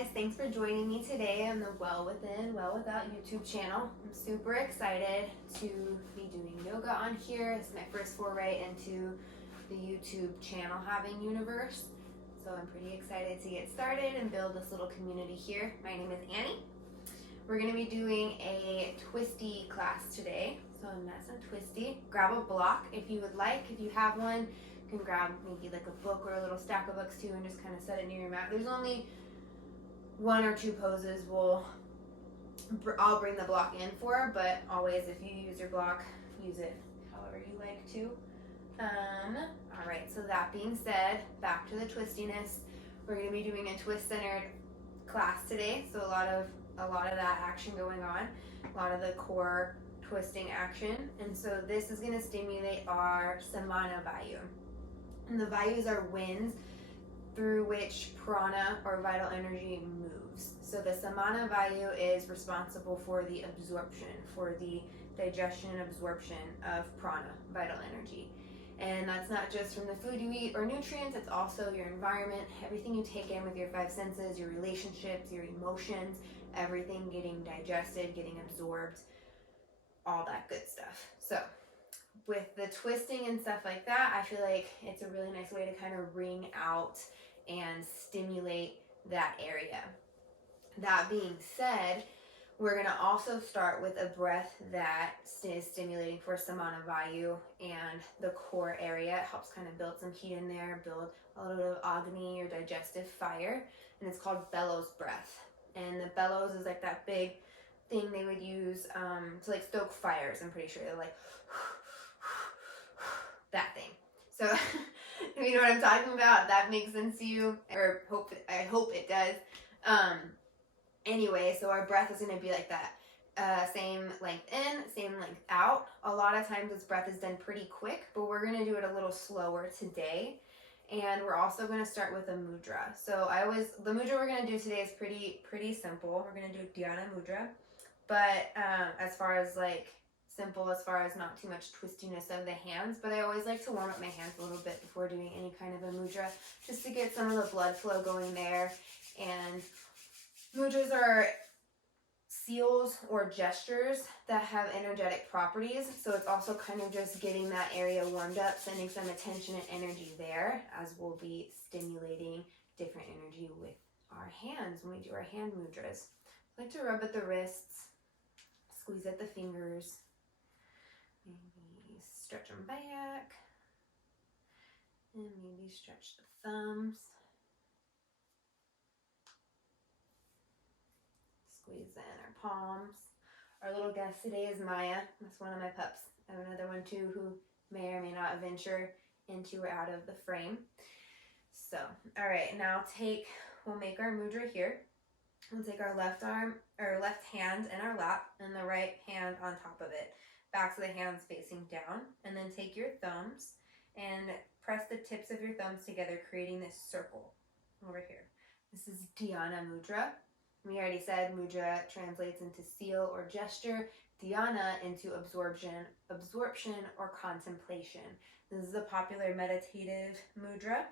guys, thanks for joining me today on the Well Within, Well Without YouTube channel. I'm super excited to be doing yoga on here. It's my first foray into the YouTube channel having universe. So I'm pretty excited to get started and build this little community here. My name is Annie. We're going to be doing a Twisty class today. So nice and twisty. Grab a block if you would like. If you have one, you can grab maybe like a book or a little stack of books too and just kind of set it near your mat. There's only one or two poses I'll bring the block in for, but always if you use your block, use it however you like to. All right, so that being said, back to the twistiness. We're going to be doing a twist-centered class today, so a lot of that action going on, a lot of the core twisting action, and so this is going to stimulate our samana vayu. And the vayus are winds through which prana or vital energy moves. So the samana vayu is responsible for the absorption, for the digestion and absorption of prana, vital energy. And that's not just from the food you eat or nutrients, it's also your environment, everything you take in with your five senses, your relationships, your emotions, everything getting digested, getting absorbed, all that good stuff. So with the twisting and stuff like that, I feel like it's a really nice way to kind of wring out and stimulate that area. That being said, we're going to also start with a breath that is stimulating for samana vayu and the core area. It helps kind of build some heat in there, build a little bit of agni or digestive fire, and it's called bellows breath. And the bellows is like that big thing they would use to like stoke fires. I'm pretty sure they're like that thing. So if you know what I'm talking about, that makes sense to you, or I hope it does. Anyway, so our breath is going to be like that. Same length in, same length out. A lot of times this breath is done pretty quick, but we're going to do it a little slower today. And we're also going to start with a mudra. So the mudra we're going to do today is pretty simple. We're going to do dhyana mudra. But as far as not too much twistiness of the hands, but I always like to warm up my hands a little bit before doing any kind of a mudra, just to get some of the blood flow going there. And mudras are seals or gestures that have energetic properties, so it's also kind of just getting that area warmed up, sending some attention and energy there, as we'll be stimulating different energy with our hands when we do our hand mudras. I like to rub at the wrists, squeeze at the fingers, maybe stretch them back, and maybe stretch the thumbs. Squeeze in our palms. Our little guest today is Maya. That's one of my pups. I have another one too who may or may not venture into or out of the frame. So, all right, now we'll make our mudra here. We'll take our left hand in our lap and the right hand on top of it. Backs of the hands facing down. And then take your thumbs and press the tips of your thumbs together, creating this circle over here. This is dhyana mudra. We already said mudra translates into seal or gesture, dhyana into absorption or contemplation. This is a popular meditative mudra.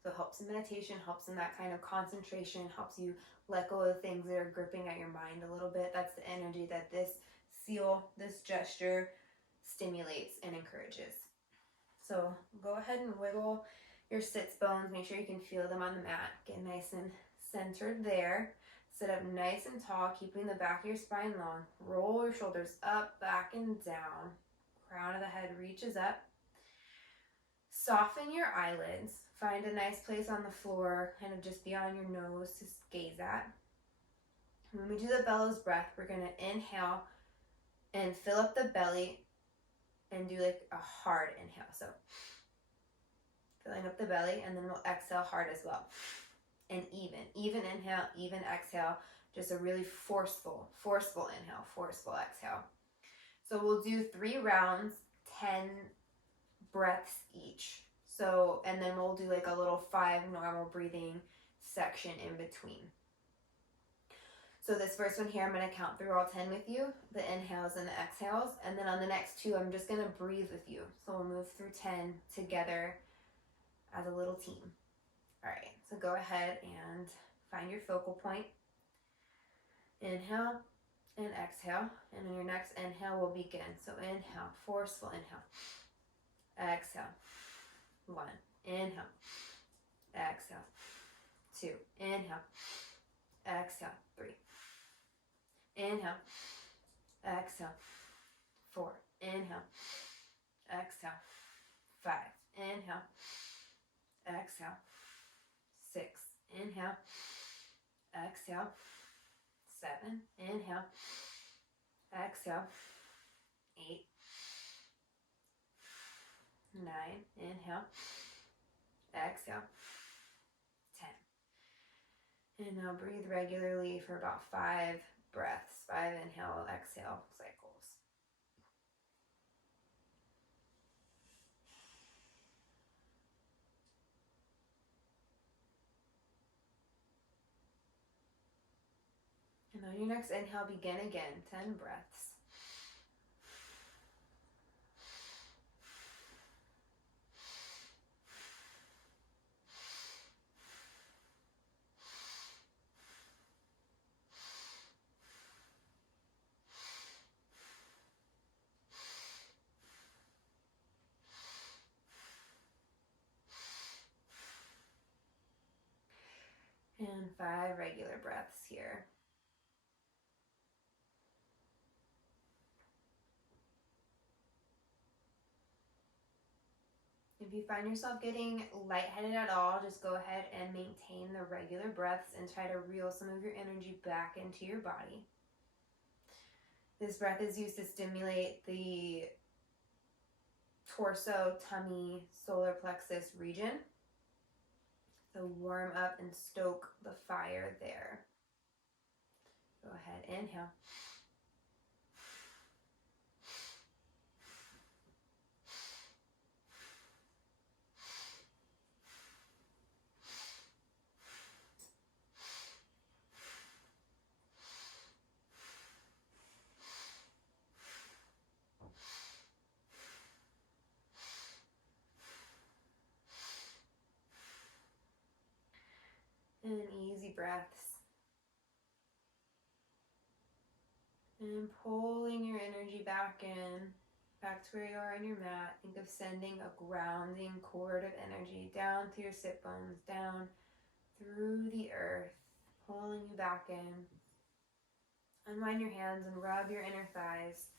So it helps in meditation, helps in that kind of concentration, helps you let go of the things that are gripping at your mind a little bit. That's the energy that this seal, this gesture stimulates and encourages. So go ahead and wiggle your sits bones. Make sure you can feel them on the mat. Get nice and centered there. Sit up nice and tall, keeping the back of your spine long. Roll your shoulders up, back, and down. Crown of the head reaches up. Soften your eyelids. Find a nice place on the floor, kind of just beyond your nose to gaze at. When we do the bellows breath, we're going to inhale and fill up the belly and do like a hard inhale. So filling up the belly, and then we'll exhale hard as well. And even inhale, even exhale, just a really forceful inhale, forceful exhale. So we'll do 3 rounds, 10 breaths each. So, and then we'll do like a little 5 normal breathing section in between. So this first one here, I'm going to count through all 10 with you, the inhales and the exhales. And then on the next 2, I'm just going to breathe with you. So we'll move through 10 together as a little team. All right, so go ahead and find your focal point. Inhale and exhale. And on your next inhale, we'll begin. So inhale, forceful inhale. Exhale. 1. Inhale. Exhale. 2. Inhale. Exhale. 3. Inhale. Exhale. 4. Inhale. Exhale. 5. Inhale. Exhale. 6. Inhale. Exhale. 7. Inhale. Exhale. 8. 9. Inhale. Exhale. 10. And now breathe regularly for about 5 breaths. 5 inhale, exhale cycles. And on your next inhale, begin again, 10 breaths. And 5 regular breaths here. If you find yourself getting lightheaded at all, just go ahead and maintain the regular breaths and try to reel some of your energy back into your body. This breath is used to stimulate the torso, tummy, solar plexus region. So warm up and stoke the fire there. Go ahead, inhale. And easy breaths. And pulling your energy back in, back to where you are on your mat. Think of sending a grounding cord of energy down through your sit bones, down through the earth, pulling you back in. Unwind your hands and rub your inner thighs.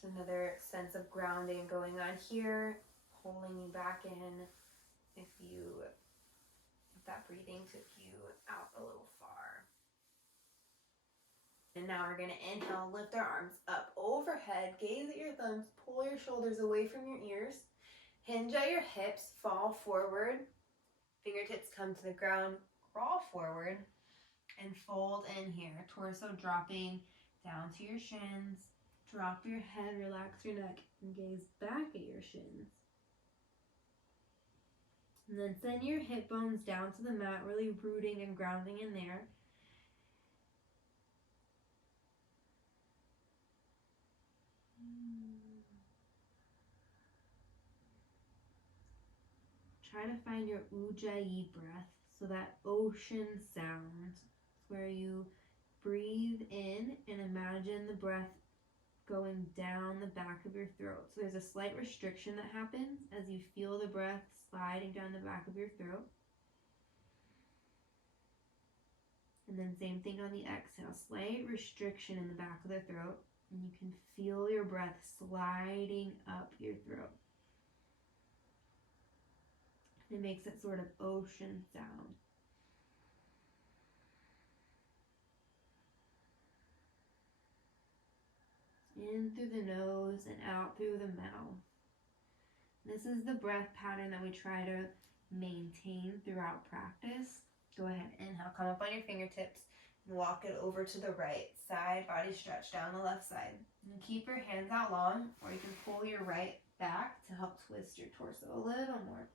There's another sense of grounding going on here, pulling you back in if that breathing took you out a little far. And now we're going to inhale, lift our arms up overhead, gaze at your thumbs, pull your shoulders away from your ears, hinge at your hips, fall forward, fingertips come to the ground, crawl forward, and fold in here, torso dropping down to your shins. Drop your head, relax your neck, and gaze back at your shins. And then send your hip bones down to the mat, really rooting and grounding in there. Try to find your ujjayi breath, so that ocean sound. It's where you breathe in and imagine the breath going down the back of your throat. So there's a slight restriction that happens as you feel the breath sliding down the back of your throat. And then same thing on the exhale, slight restriction in the back of the throat, and you can feel your breath sliding up your throat. It makes that sort of ocean sound. In through the nose and out through the mouth. This is the breath pattern that we try to maintain throughout practice. Go ahead, inhale, come up on your fingertips and walk it over to the right side, body stretch down the left side. And keep your hands out long, or you can pull your right back to help twist your torso a little more.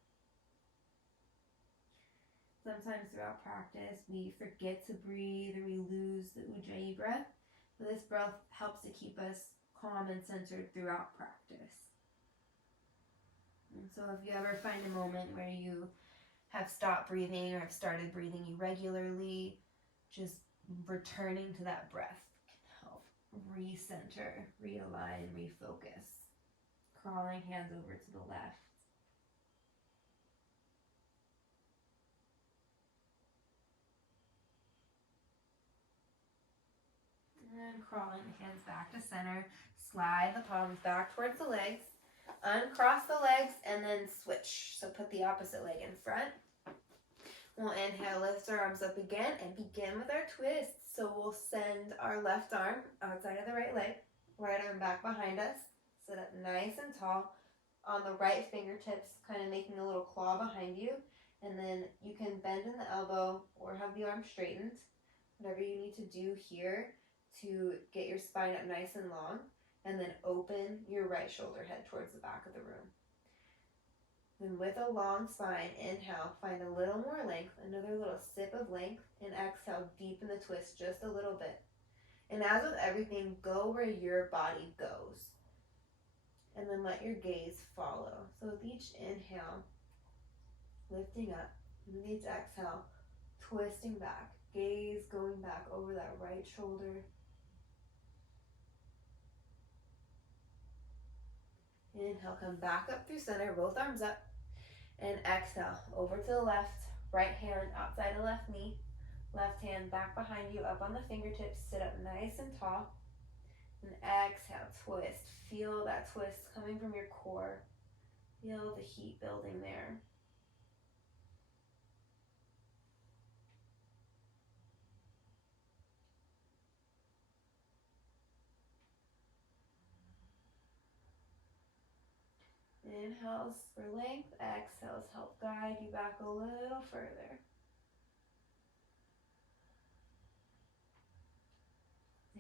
Sometimes throughout practice, we forget to breathe or we lose the ujjayi breath. But this breath helps to keep us calm and centered throughout practice. And so if you ever find a moment where you have stopped breathing or have started breathing irregularly, just returning to that breath can help recenter, realign, refocus. Crawling hands over to the left. And crawling the hands back to center. Slide the palms back towards the legs. Uncross the legs and then switch. So put the opposite leg in front. We'll inhale, lift our arms up again and begin with our twists. So we'll send our left arm outside of the right leg, right arm back behind us. Sit up nice and tall. On the right fingertips, kind of making a little claw behind you. And then you can bend in the elbow or have the arm straightened. Whatever you need to do here to get your spine up nice and long. And then open your right shoulder head towards the back of the room. Then with a long spine, inhale, find a little more length, another little sip of length, and exhale, deepen the twist just a little bit. And as with everything, go where your body goes. And then let your gaze follow. So with each inhale, lifting up, and with each exhale, twisting back, gaze going back over that right shoulder. Inhale, come back up through center, both arms up. And exhale, over to the left, right hand outside the left knee. Left hand back behind you, up on the fingertips, sit up nice and tall. And exhale, twist. Feel that twist coming from your core. Feel the heat building there. Inhales for length, exhales help guide you back a little further.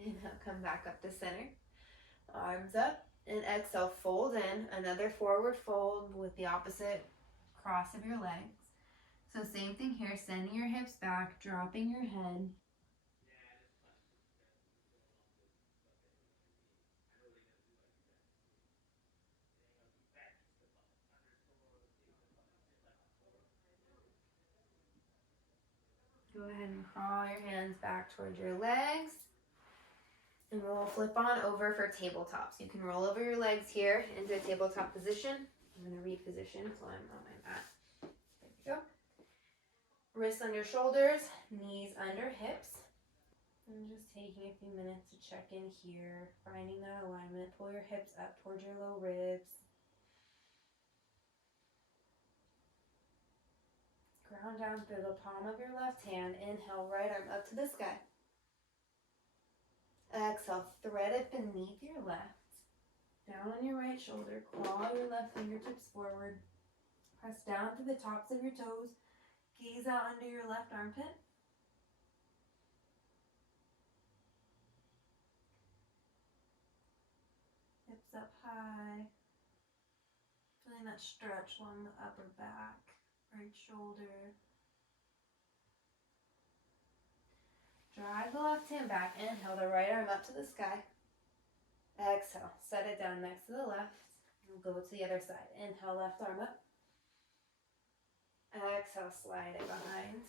Inhale, come back up to center. Arms up, and exhale, fold in. Another forward fold with the opposite cross of your legs. So same thing here, sending your hips back, dropping your head. Go ahead and crawl your hands back towards your legs. And we'll flip on over for tabletops. You can roll over your legs here into a tabletop position. I'm going to reposition so I'm on my mat. There we go. Wrists under shoulders, knees under hips. And just taking a few minutes to check in here, finding that alignment. Pull your hips up towards your low ribs. Ground down through the palm of your left hand. Inhale, right arm up to the sky. Exhale, thread it beneath your left. Down on your right shoulder. Claw your left fingertips forward. Press down to the tops of your toes. Gaze out under your left armpit. Hips up high. Feeling that stretch along the upper back. Right shoulder. Drive the left hand back. Inhale the right arm up to the sky. Exhale. Set it down next to the left. We'll go to the other side. Inhale, left arm up. Exhale, slide it behind.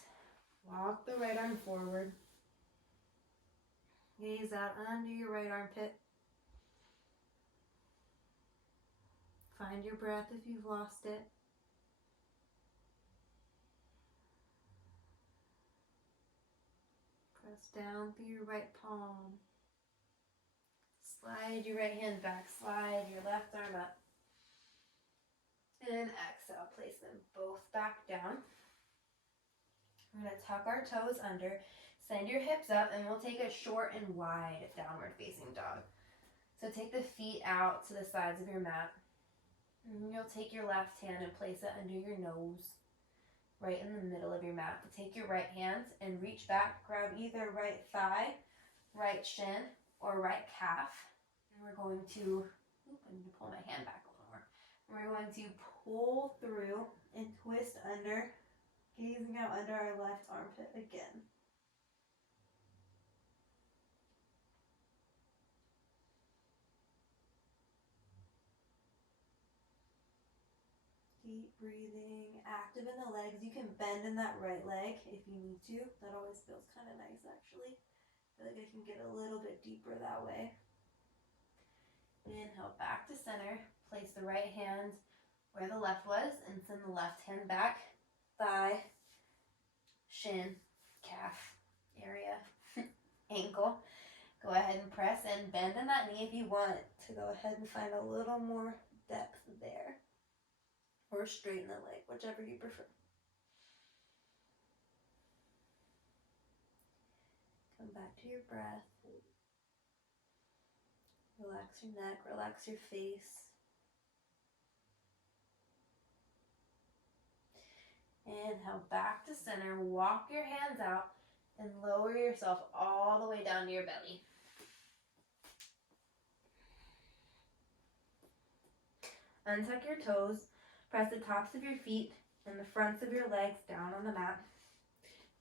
Walk the right arm forward. Gaze out under your right armpit. Find your breath if you've lost it. Press down through your right palm. Slide your right hand back. Slide your left arm up. And exhale, place them both back down. We're going to tuck our toes under. Send your hips up, and we'll take a short and wide downward facing dog. So take the feet out to the sides of your mat. And you'll take your left hand and place it under your nose, right in the middle of your mat. Take your right hand and reach back. Grab either right thigh, right shin, or right calf. And we're going to, I need to pull my hand back a little more. We're going to pull through and twist under, gazing out under our left armpit again. Deep breathing, active in the legs. You can bend in that right leg if you need to. That always feels kind of nice, actually. I feel like I can get a little bit deeper that way. Inhale, back to center. Place the right hand where the left was and send the left hand back. Thigh, shin, calf area, ankle. Go ahead and press and bend in that knee if you want to go ahead and find a little more depth there. Or straighten the leg, whichever you prefer. Come back to your breath. Relax your neck, relax your face. Inhale, back to center. Walk your hands out and lower yourself all the way down to your belly. Untuck your toes. Press the tops of your feet and the fronts of your legs down on the mat.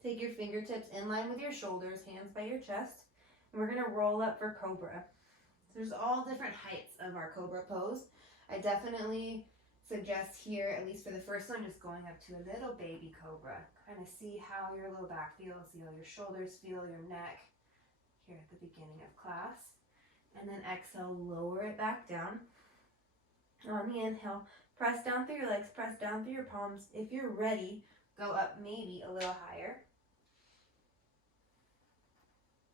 Take your fingertips in line with your shoulders, hands by your chest. And we're going to roll up for cobra. So there's all different heights of our cobra pose. I definitely suggest here, at least for the first one, just going up to a little baby cobra. Kind of see how your low back feels, see how your shoulders feel, your neck here at the beginning of class. And then exhale, lower it back down. On the inhale, press down through your legs, press down through your palms. If you're ready, go up maybe a little higher.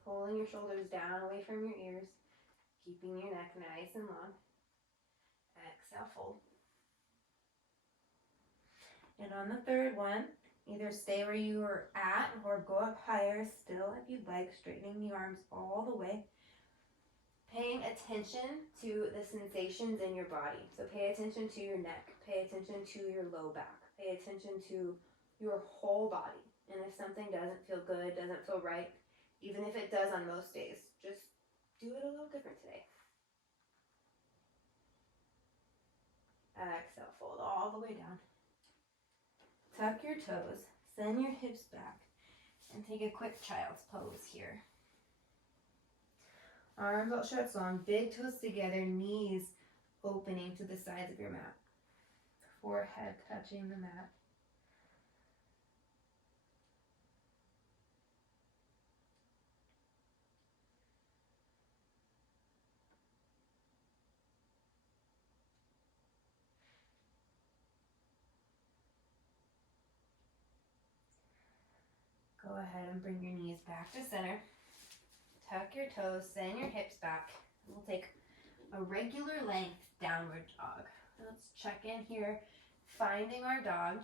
Pulling your shoulders down away from your ears, keeping your neck nice and long. Exhale, fold. And on the third one, either stay where you are at or go up higher still if you'd like, straightening the arms all the way. Paying attention to the sensations in your body. So pay attention to your neck, pay attention to your low back, pay attention to your whole body. And if something doesn't feel good, doesn't feel right, even if it does on most days, just do it a little different today. Exhale, fold all the way down. Tuck your toes, send your hips back, and take a quick child's pose here. Arms outstretched long, big toes together, knees opening to the sides of your mat. Forehead touching the mat. Go ahead and bring your knees back to center. Tuck your toes, send your hips back. We'll take a regular length downward dog. Let's check in here, finding our dog.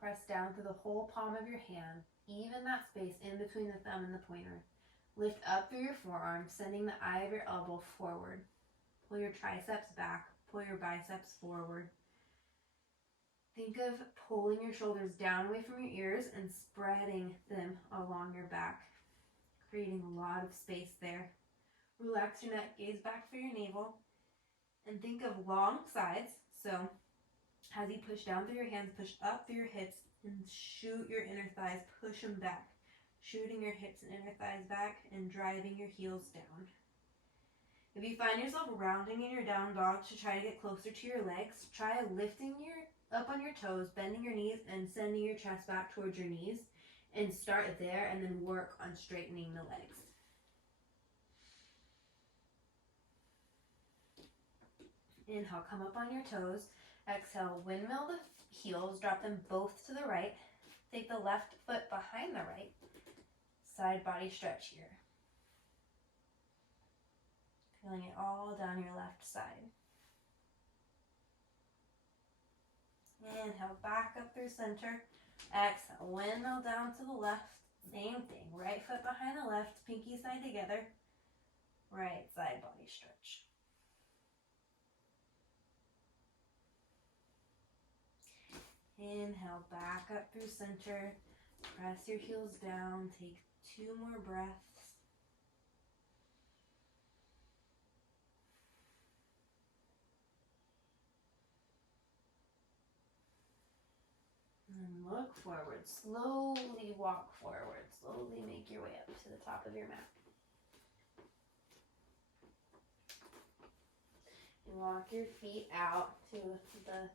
Press down through the whole palm of your hand, even that space in between the thumb and the pointer. Lift up through your forearm, sending the eye of your elbow forward. Pull your triceps back, pull your biceps forward. Think of pulling your shoulders down away from your ears and spreading them along your back, creating a lot of space there. Relax your neck, gaze back for your navel, and think of long sides. So as you push down through your hands, push up through your hips and shoot your inner thighs, push them back, shooting your hips and inner thighs back and driving your heels down. If you find yourself rounding in your down dog to try to get closer to your legs, try lifting up on your toes, bending your knees and sending your chest back towards your knees, and start there and then work on straightening the legs. Inhale, come up on your toes. Exhale, windmill the heels, drop them both to the right. Take the left foot behind the right. Side body stretch here. Feeling it all down your left side. Inhale, back up through center. Exhale, windmill down to the left. Same thing, right foot behind the left, pinky side together. Right side body stretch. Inhale, back up through center. Press your heels down. Take 2 more breaths. And look forward. Slowly walk forward. Slowly make your way up to the top of your mat. And walk your feet out to the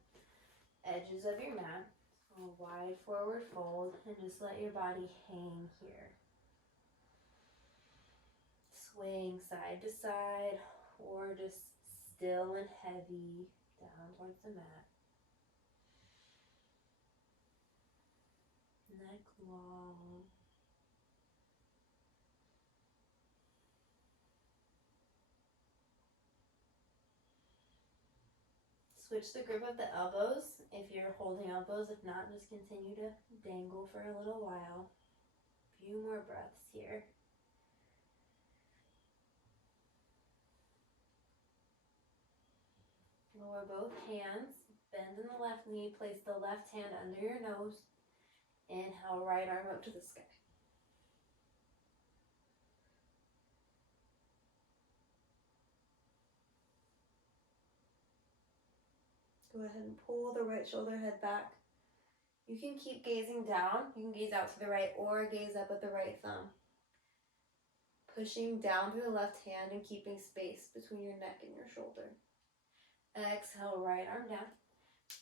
edges of your mat. So a wide forward fold, and just let your body hang here. Swaying side to side, or just still and heavy down towards the mat. Neck long. Switch the grip of the elbows if you're holding elbows. If not, just continue to dangle for a little while. A few more breaths here. Lower both hands. Bend in the left knee. Place the left hand under your nose. Inhale, right arm up to the sky. Go ahead and pull the right shoulder head back. You can keep gazing down. You can gaze out to the right or gaze up at the right thumb. Pushing down through the left hand and keeping space between your neck and your shoulder. Exhale, right arm down.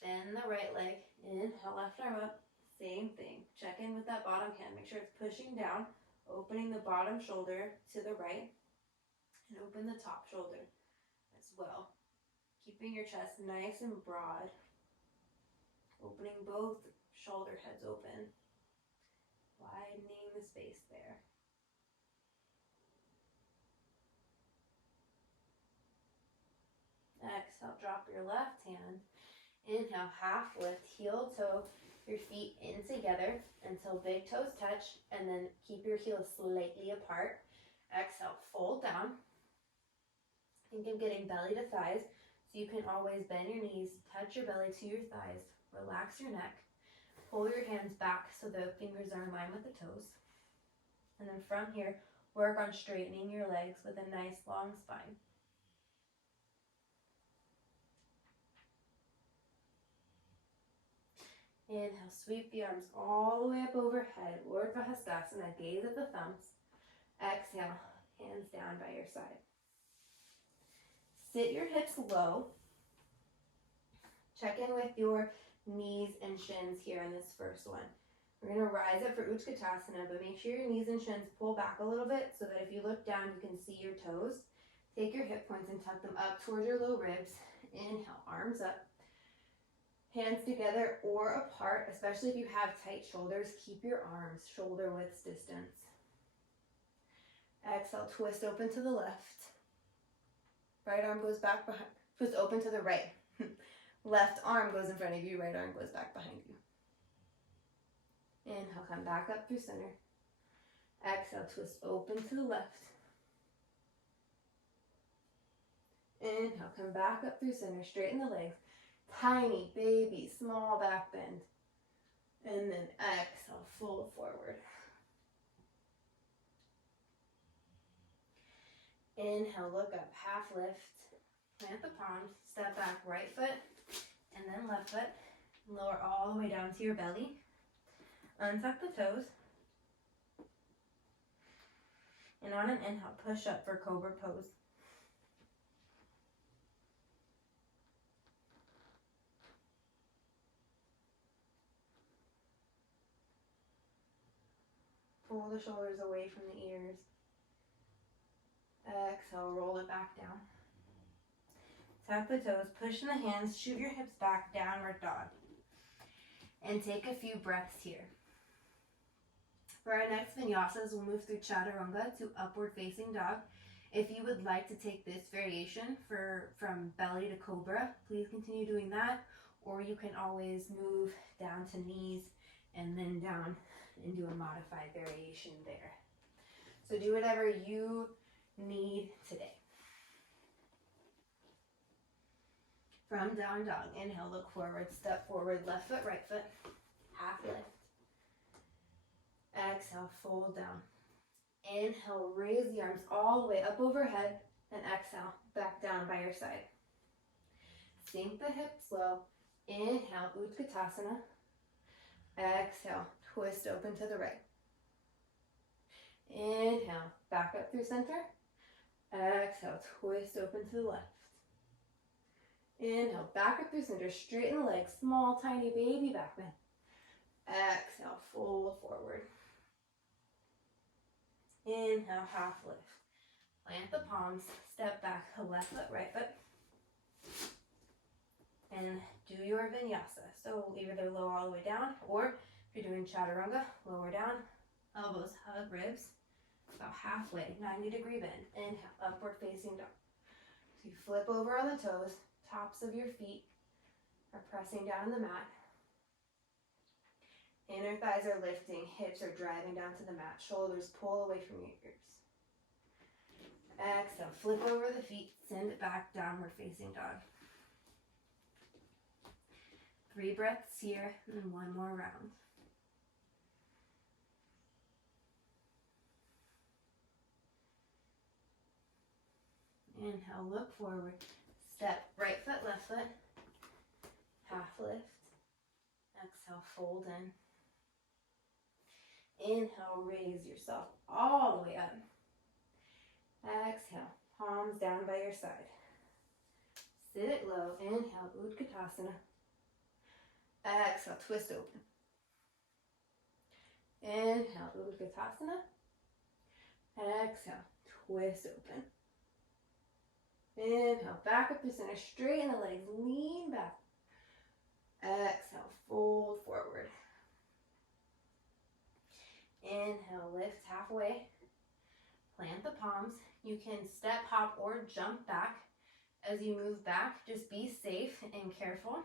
Bend the right leg. Inhale, left arm up. Same thing. Check in with that bottom hand. Make sure it's pushing down, opening the bottom shoulder to the right, and open the top shoulder as well. Keeping your chest nice and broad. Opening both shoulder heads open. Widening the space there. Exhale, drop your left hand. Inhale, half lift, heel toe, your feet in together until big toes touch, and then keep your heels slightly apart. Exhale, fold down. Think of getting belly to thighs, so you can always bend your knees, touch your belly to your thighs, relax your neck, pull your hands back so the fingers are in line with the toes. And then from here, work on straightening your legs with a nice long spine. Inhale, sweep the arms all the way up overhead, Urdhva Hastasana, gaze at the thumbs. Exhale, hands down by your side. Sit your hips low. Check in with your knees and shins here in this first one. We're going to rise up for Utkatasana, but make sure your knees and shins pull back a little bit so that if you look down, you can see your toes. Take your hip points and tuck them up towards your low ribs. Inhale, arms up. Hands together or apart, especially if you have tight shoulders, keep your arms shoulder width distance. Exhale, twist open to the left. Right arm goes back behind, twist open to the right. Left arm goes in front of you, right arm goes back behind you. Inhale, come back up through center. Exhale, twist open to the left. Inhale, come back up through center, straighten the legs. Tiny, baby, small back bend. And then exhale, fold forward. Inhale, look up, half lift. Plant the palms, step back, right foot, and then left foot. Lower all the way down to your belly. Untuck the toes. And on an inhale, push up for cobra pose. Pull the shoulders away from the ears. Exhale, roll it back down. Tuck the toes, push in the hands, shoot your hips back, downward dog. And take a few breaths here. For our next vinyasas, we'll move through chaturanga to upward facing dog. If you would like to take this variation from belly to cobra, please continue doing that. Or you can always move down to knees and then down and do a modified variation there. So do whatever you need today. From down dog, inhale, look forward, step forward, left foot, right foot, half lift. Exhale, fold down. Inhale, raise the arms all the way up overhead, and exhale, back down by your side. Sink the hips low. Inhale, Utkatasana. Exhale, twist open to the right. Inhale, back up through center. Exhale, twist open to the left. Inhale, back up through center, straighten the legs, small, tiny baby back bend. Exhale, fold forward. Inhale, half lift. Plant the palms, step back, left foot, right foot. And do your vinyasa. So either lower all the way down, or if you're doing chaturanga, lower down, elbows hug ribs, about halfway, 90-degree bend. Inhale, upward facing dog. So you flip over on the toes, tops of your feet are pressing down on the mat. Inner thighs are lifting, hips are driving down to the mat, shoulders pull away from your ears. Exhale, flip over the feet, send it back, downward facing dog. 3 breaths here, and 1 more round. Inhale, look forward, step, right foot, left foot, half lift. Exhale, fold in. Inhale, raise yourself all the way up. Exhale, palms down by your side. Sit it low. Inhale, Utkatasana. Exhale, twist open. Inhale, Utkatasana. Exhale, twist open. Inhale, back up to center, straighten the legs, lean back. Exhale, fold forward. Inhale, lift halfway. Plant the palms. You can step, hop, or jump back. As you move back, just be safe and careful.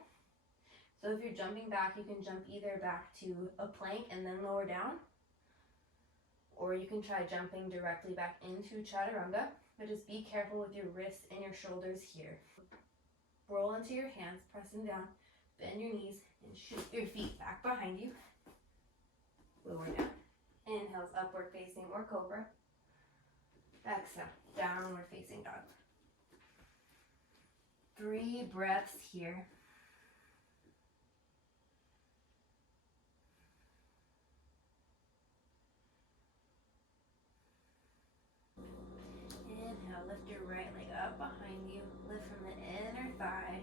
So if you're jumping back, you can jump either back to a plank and then lower down, or you can try jumping directly back into chaturanga, but just be careful with your wrists and your shoulders here. Roll into your hands, pressing down, bend your knees, and shoot your feet back behind you. Lower down. Inhales, upward facing or cobra. Exhale, downward facing dog. 3 breaths here. Inhale, lift your right leg up behind you. Lift from the inner thigh.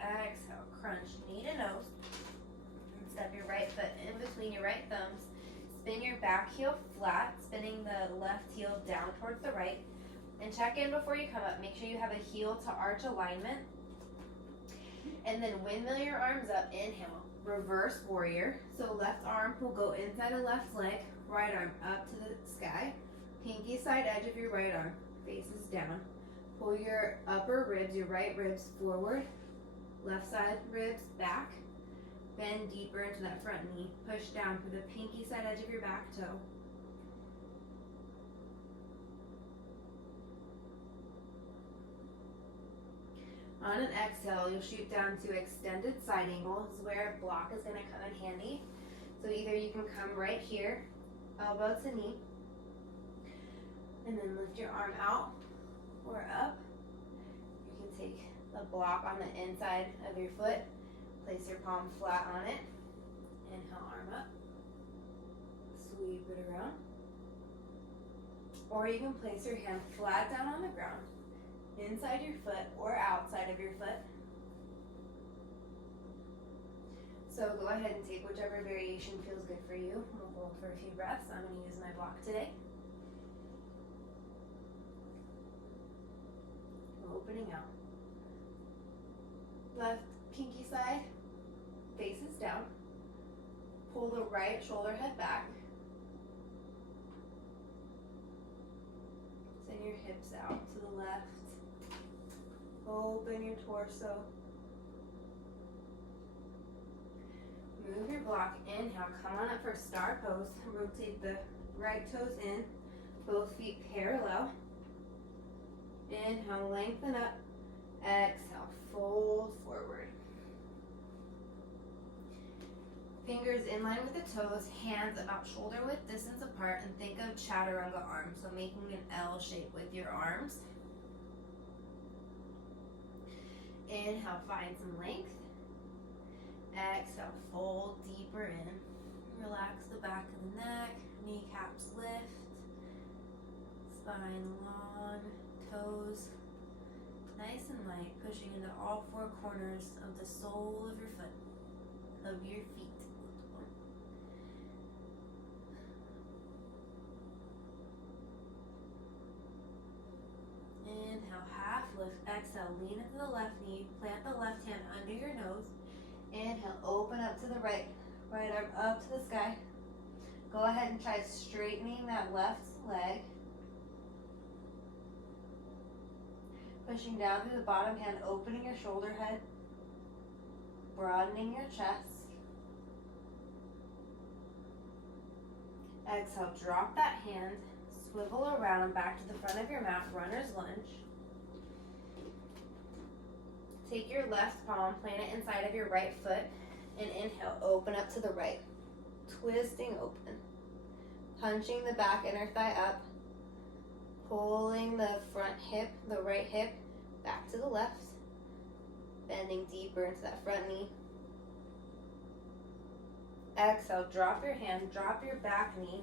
Exhale, crunch knee to nose. And step your right foot in between your right thumbs. Spin your back heel flat, spinning the left heel down towards the right. And check in before you come up. Make sure you have a heel to arch alignment. And then windmill your arms up. Inhale, reverse warrior. So left arm will go inside the left leg, right arm up to the sky. Pinky side edge of your right arm faces down. Pull your upper ribs, your right ribs forward. Left side ribs back. Bend deeper into that front knee. Push down through the pinky side edge of your back toe. On an exhale, you'll shoot down to extended side angle. This is where a block is going to come in handy. So either you can come right here, elbow to knee, and then lift your arm out or up. You can take the block on the inside of your foot, place your palm flat on it. Inhale, arm up. Sweep it around. Or you can place your hand flat down on the ground, inside your foot or outside of your foot. So go ahead and take whichever variation feels good for you. We'll hold for a few breaths. I'm going to use my block today. Opening out. Left pinky side faces down. Pull the right shoulder head back. Send your hips out to the left. Open your torso. Move your block. Inhale, come on up for star pose. Rotate the right toes in, both feet parallel. Inhale, lengthen up. Exhale, fold forward. Fingers in line with the toes, hands about shoulder width distance apart, and think of chaturanga arms, so making an L shape with your arms. Inhale, find some length. Exhale, fold deeper in. Relax the back of the neck, kneecaps lift, spine long, toes Nice and light, pushing into all four corners of the sole of your foot, of your feet. Inhale, half lift. Exhale, lean into the left knee. Plant the left hand under your nose. Inhale, open up to the right. Right arm up to the sky. Go ahead and try straightening that left leg. Pushing down through the bottom hand, opening your shoulder head. Broadening your chest. Exhale, drop that hand. Swivel around back to the front of your mat, runner's lunge. Take your left palm, plant it inside of your right foot, and inhale, open up to the right. Twisting open. Punching the back inner thigh up. Pulling the front hip, the right hip, back to the left. Bending deeper into that front knee. Exhale, drop your hand, drop your back knee.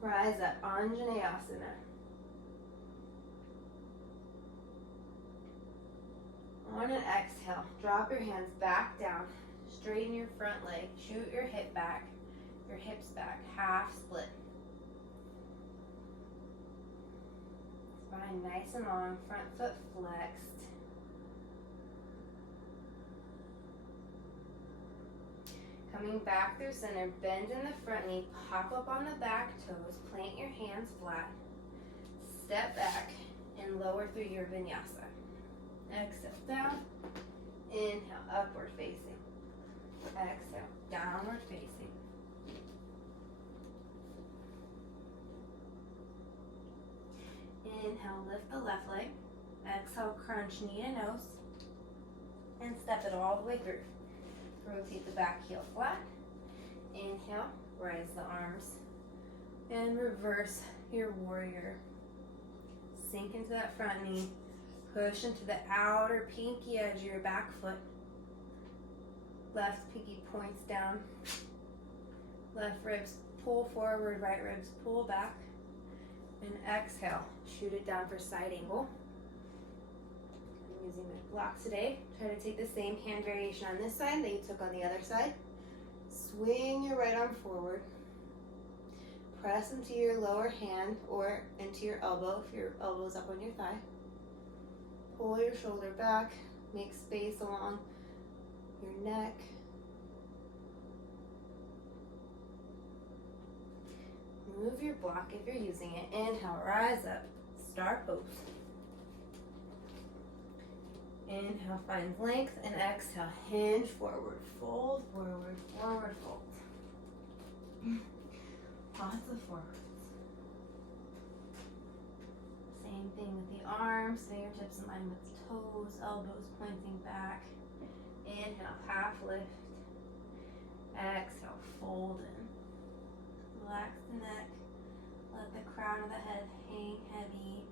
Rise up, Anjaneyasana. On an exhale, drop your hands back down. Straighten your front leg. Shoot your hip back, your hips back. Half split. Spine nice and long. Front foot flexed. Coming back through center. Bend in the front knee. Pop up on the back toes. Plant your hands flat. Step back and lower through your vinyasa. Exhale, down. Inhale, upward facing. Exhale, downward facing. Inhale, lift the left leg. Exhale, crunch knee to nose. And step it all the way through. Rotate the back heel flat. Inhale, rise the arms. And reverse your warrior. Sink into that front knee. Push into the outer pinky edge of your back foot. Left pinky points down. Left ribs pull forward, right ribs pull back. And exhale, shoot it down for side angle. I'm using my blocks today. Try to take the same hand variation on this side that you took on the other side. Swing your right arm forward. Press into your lower hand or into your elbow if your elbow is up on your thigh. Pull your shoulder back, make space along your neck. Move your block if you're using it. Inhale, rise up, star pose. Inhale, find length, and exhale, hinge forward, fold, forward, forward, fold. Lots of forwards. Same thing with the arms, fingertips in line with toes, elbows pointing back. Inhale, half lift. Exhale, fold in. Relax the neck. Let the crown of the head hang heavy.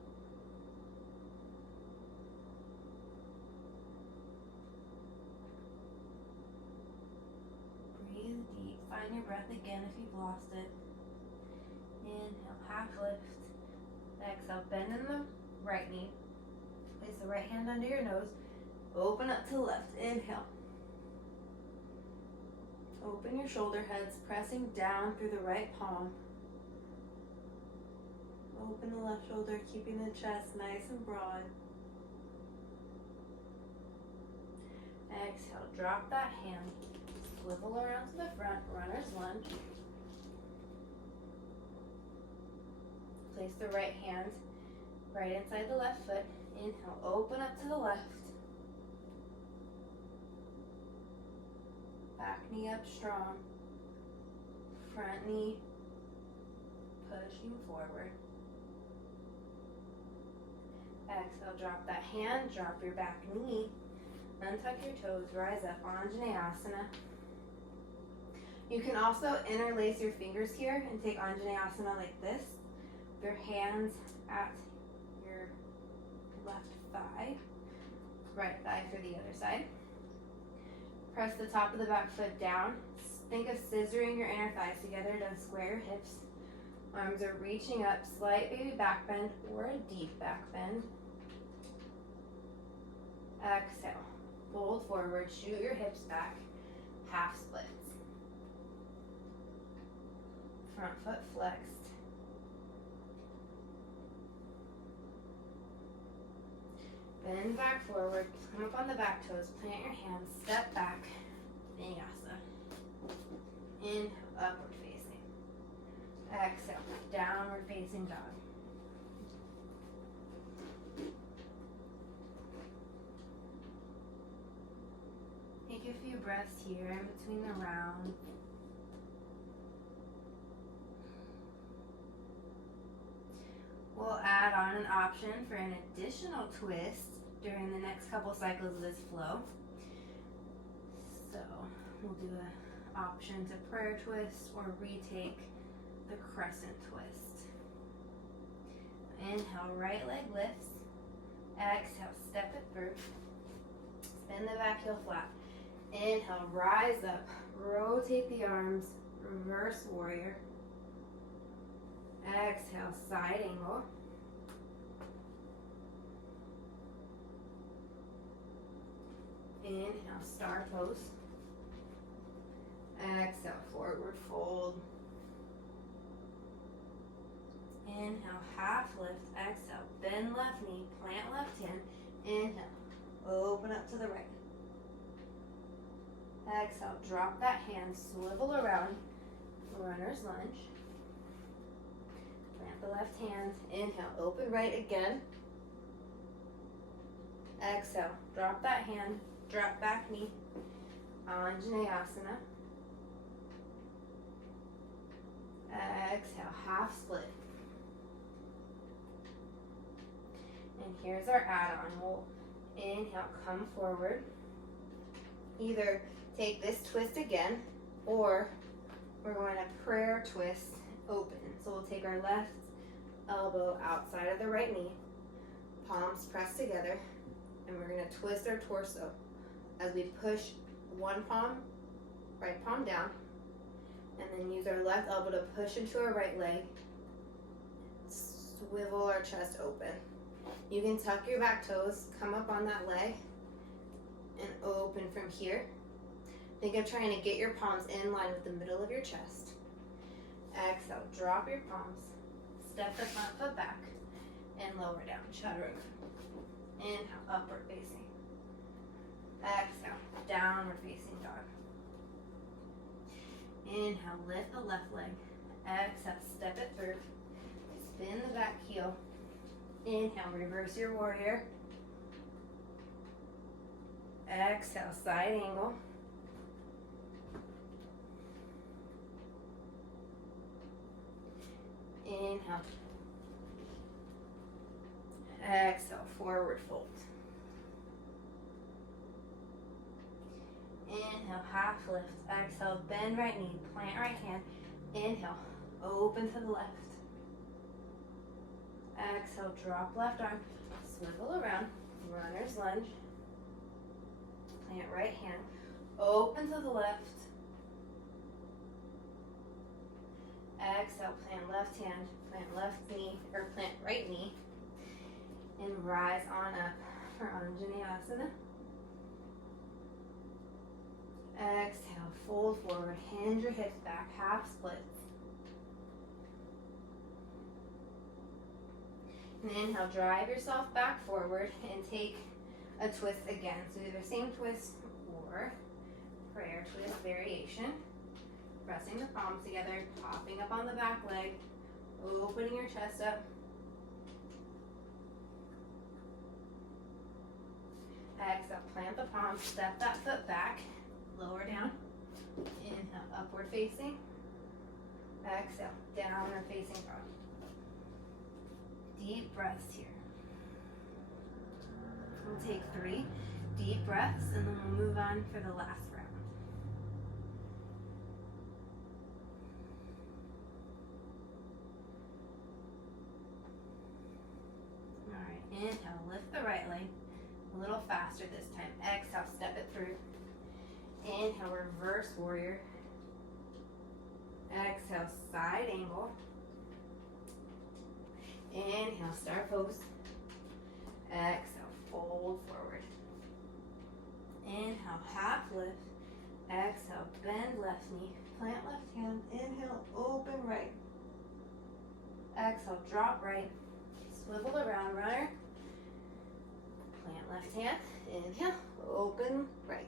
Breathe deep. Find your breath again if you've lost it. Inhale, half lift. Exhale, bend in the right knee. Place the right hand under your nose. Open up to the left. Inhale. Open your shoulder heads, pressing down through the right palm. Open the left shoulder, keeping the chest nice and broad. Exhale, drop that hand. Swivel around to the front, runner's lunge. Place the right hand right inside the left foot. Inhale, open up to the left. Back knee up strong. Front knee pushing forward. Exhale, drop that hand, drop your back knee. Untuck your toes, rise up, Anjaneyasana. You can also interlace your fingers here and take Anjaneyasana like this. Your hands at your left thigh, right thigh for the other side. Press the top of the back foot down. Think of scissoring your inner thighs together to square your hips. Arms are reaching up, slight baby back bend or a deep back bend. Exhale. Fold forward, shoot your hips back, half splits. Front foot flexed. Bend back forward, come up on the back toes, plant your hands, step back, vinyasa. Inhale, upward facing. Exhale, downward facing dog. Take a few breaths here in between the round. We'll add on an option for an additional twist during the next couple cycles of this flow. So we'll do an option to prayer twist or retake the crescent twist. Inhale, right leg lifts. Exhale, step it through. Spin the back heel flat. Inhale, rise up. Rotate the arms. Reverse warrior. Exhale, side angle. Inhale, star pose. Exhale, forward fold. Inhale, half lift. Exhale, bend left knee, plant left hand. Inhale, open up to the right. Exhale, drop that hand, swivel around, runner's lunge. Plant the left hand, inhale, open right again. Exhale, drop that hand, drop back knee, Anjaneyasana. Exhale, half split. And here's our add-on. We'll inhale, come forward. Either take this twist again, or we're going to prayer twist open. So we'll take our left elbow outside of the right knee, palms pressed together, and we're going to twist our torso as we push one palm, right palm down, and then use our left elbow to push into our right leg, swivel our chest open. You can tuck your back toes, come up on that leg, and open from here. Think of trying to get your palms in line with the middle of your chest. Exhale, drop your palms, step the front foot back, and lower down, chaturanga. Inhale, upward facing. Exhale, downward facing dog. Inhale, lift the left leg. Exhale, step it through. Spin the back heel. Inhale, reverse your warrior. Exhale, side angle. Inhale. Exhale, forward fold. Inhale, half lift. Exhale, bend right knee, plant right hand. Inhale, open to the left. Exhale, drop left arm, swivel around, runner's lunge. Plant right hand, open to the left. Exhale, plant left hand, plant left knee, or plant right knee. And rise on up for Anjaneyasana. Exhale, fold forward, hinge your hips back, half splits. And inhale, drive yourself back forward and take a twist again. So either same twist or prayer twist variation. Pressing the palms together, popping up on the back leg, opening your chest up. Exhale, plant the palms, step that foot back, lower down. Inhale, upward facing. Exhale, downward facing dog. Deep breaths here. We'll take 3 deep breaths and then we'll move on for the last round. Alright, inhale, lift the right leg. A little faster this time. Exhale, step it through. Inhale, reverse warrior. Exhale, side angle. Inhale, star pose. Exhale, fold forward. Inhale, half lift. Exhale, bend left knee. Plant left hand. Inhale, open right. Exhale, drop right. Swivel around, runner. Plant left hand. Inhale, open right.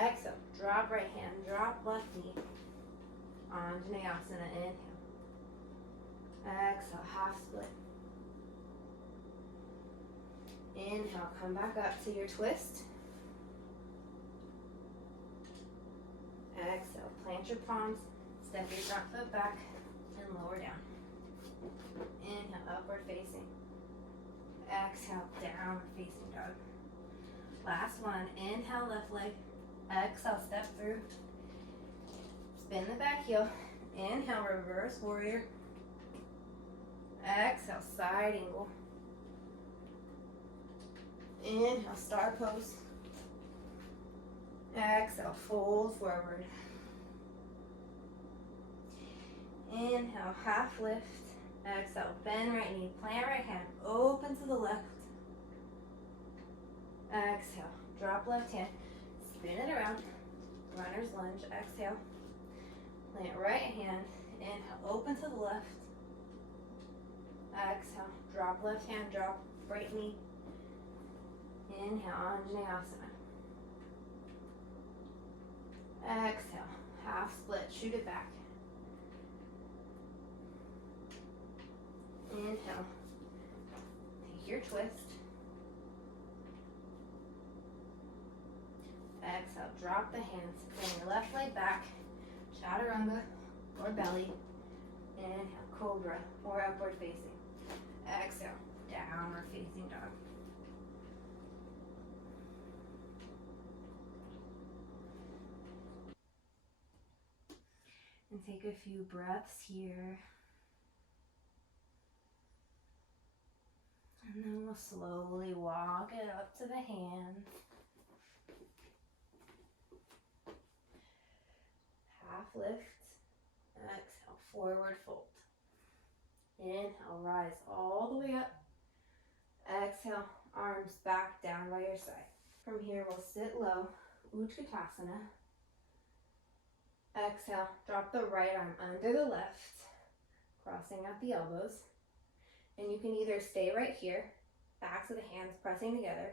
Exhale, drop right hand, drop left knee. Anjaneyasana, inhale. Exhale, half split. Inhale, come back up to your twist. Exhale, plant your palms, step your front foot back, and lower down. Inhale, upward facing. Exhale, downward facing dog. Last one, inhale, left leg. Exhale, step through. Spin the back heel. Inhale, reverse warrior. Exhale, side angle. Inhale, star pose. Exhale, fold forward. Inhale, half lift. Exhale, bend right knee, plant right hand, open to the left. Exhale, drop left hand, spin it around. Runner's lunge, exhale. Plant right hand, inhale, open to the left. Exhale, drop left hand, drop right knee. Inhale, Anjaneyasana. Exhale, half split, shoot it back. Inhale, take your twist. Exhale, drop the hands, bring your left leg back, chaturanga or belly. Inhale, cobra or upward facing. Exhale, downward facing dog. And take a few breaths here. And then we'll slowly walk it up to the hands. Half lift. Exhale, forward fold. Inhale, rise all the way up. Exhale, arms back down by your side. From here, we'll sit low, Utkatasana. Exhale, drop the right arm under the left, crossing out the elbows. And you can either stay right here, backs of the hands pressing together,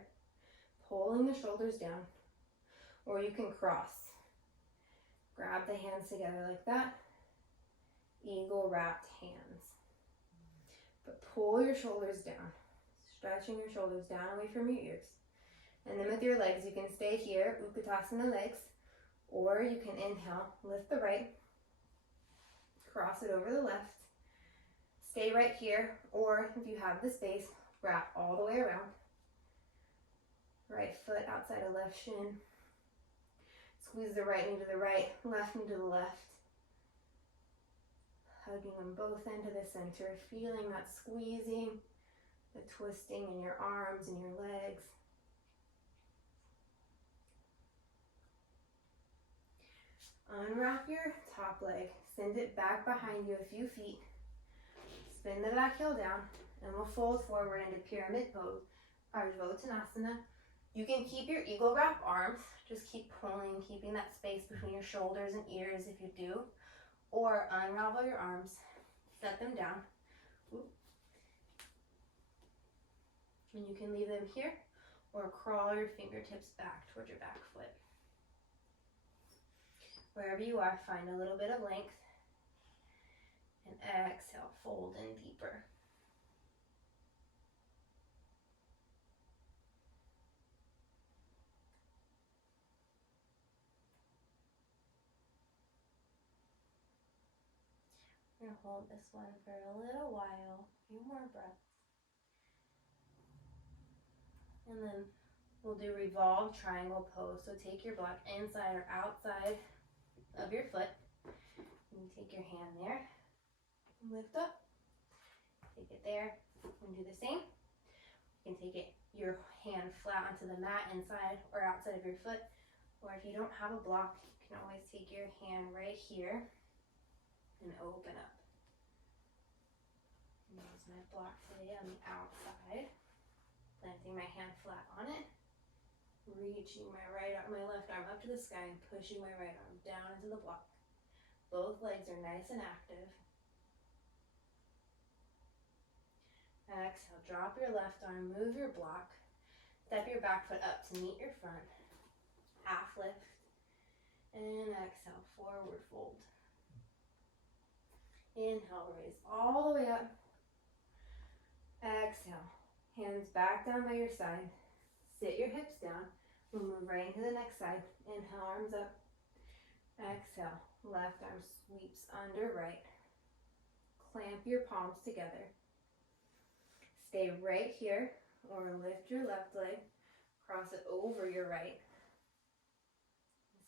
pulling the shoulders down, or you can cross. Grab the hands together like that, eagle wrapped hands. But pull your shoulders down, stretching your shoulders down away from your ears. And then with your legs, you can stay here, Utkatasana legs, or you can inhale, lift the right, cross it over the left, stay right here, or if you have the space, wrap all the way around. Right foot outside of left shin. Squeeze the right knee to the right, left knee to the left. Hugging them both into the center, feeling that squeezing, the twisting in your arms and your legs. Unwrap your top leg, send it back behind you a few feet. Spin the back heel down, and we'll fold forward into pyramid pose, Parsvottanasana. You can keep your eagle wrap arms, just keep pulling, keeping that space between your shoulders and ears if you do. Or unravel your arms, set them down. And you can leave them here, or crawl your fingertips back towards your back foot. Wherever you are, find a little bit of length. And exhale, fold in deeper. We're going to hold this one for a little while, a few more breaths. And then we'll do revolve triangle pose. So take your block inside or outside of your foot. And you take your hand there, lift up, take it there, and do the same. You can take your hand flat onto the mat inside or outside of your foot. Or if you don't have a block, you can always take your hand right here and open up. And use my block today on the outside, planting my hand flat on it. Reaching my left arm up to the sky and pushing my right arm down into the block. Both legs are nice and active. Exhale, drop your left arm, move your block. Step your back foot up to meet your front. Half lift. And exhale, forward fold. Inhale, raise all the way up. Exhale, hands back down by your side. Sit your hips down. We'll move right into the next side. Inhale, arms up. Exhale, left arm sweeps under right. Clamp your palms together. Stay right here, or lift your left leg, cross it over your right.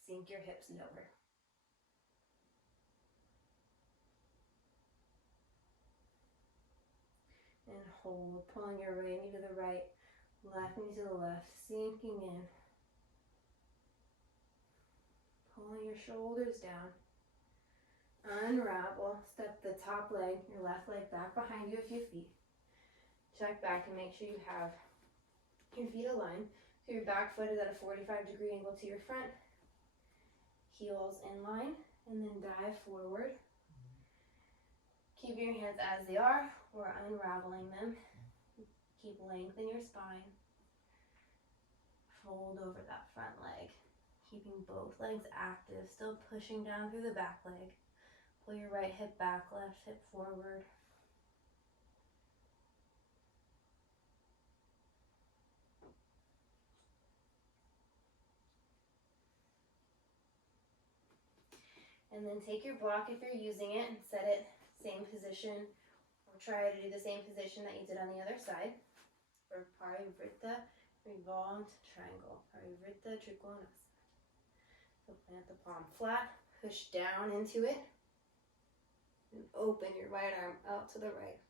Sink your hips lower. And hold, pulling your right knee to the right, left knee to the left, sinking in. Pulling your shoulders down. Unravel, step the top leg, your left leg back behind you a few feet. Check back and make sure you have your feet aligned. So your back foot is at a 45-degree angle to your front. Heels in line, and then dive forward. Keep your hands as they are, or unraveling them. Keep length in your spine. Fold over that front leg. Keeping both legs active, still pushing down through the back leg. Pull your right hip back, left hip forward. And then take your block if you're using it and set it same position, or try to do the same position that you did on the other side. For Parivrtta Revolved Triangle, Parivrtta Trikonasana. So plant the palm flat, push down into it, and open your right arm out to the right.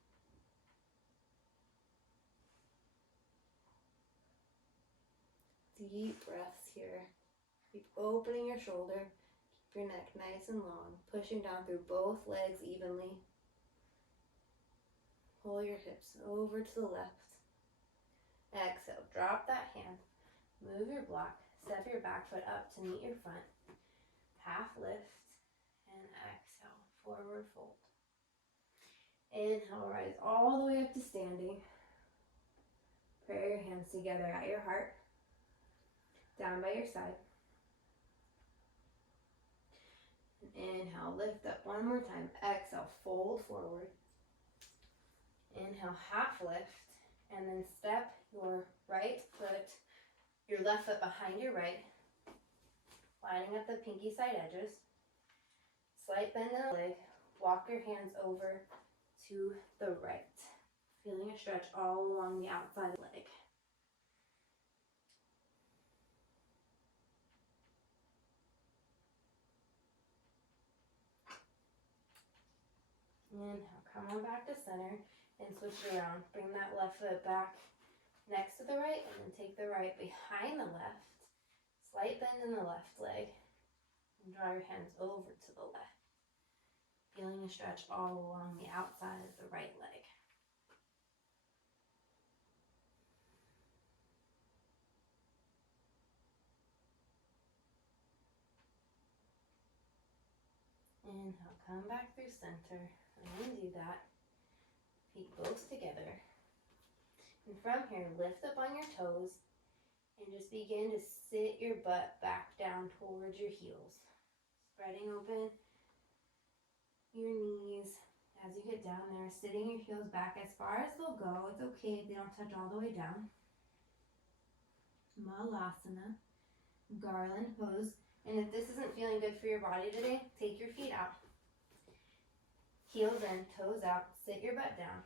Deep breaths here. Keep opening your shoulder. Keep your neck nice and long. Pushing down through both legs evenly. Pull your hips over to the left. Exhale, drop that hand. Move your block. Step your back foot up to meet your front. Half lift. And exhale, forward fold. Inhale, rise all the way up to standing. Put your hands together at your heart. Down by your side. Inhale, lift up one more time. Exhale, fold forward. Inhale, half lift. And then step your right foot, your left foot behind your right. Lining up the pinky side edges. Slight bend in the leg. Walk your hands over to the right. Feeling a stretch all along the outside of the leg. Inhale, come on back to center and switch it around. Bring that left foot back next to the right, and then take the right behind the left. Slight bend in the left leg. And draw your hands over to the left. Feeling a stretch all along the outside of the right leg. Inhale, come back through center. Undo that. Feet both together. And from here, lift up on your toes and just begin to sit your butt back down towards your heels. Spreading open your knees as you get down there, sitting your heels back as far as they'll go. It's okay if they don't touch all the way down. Malasana, garland pose. And if this isn't feeling good for your body today, take your feet out. Heels in, toes out, sit your butt down.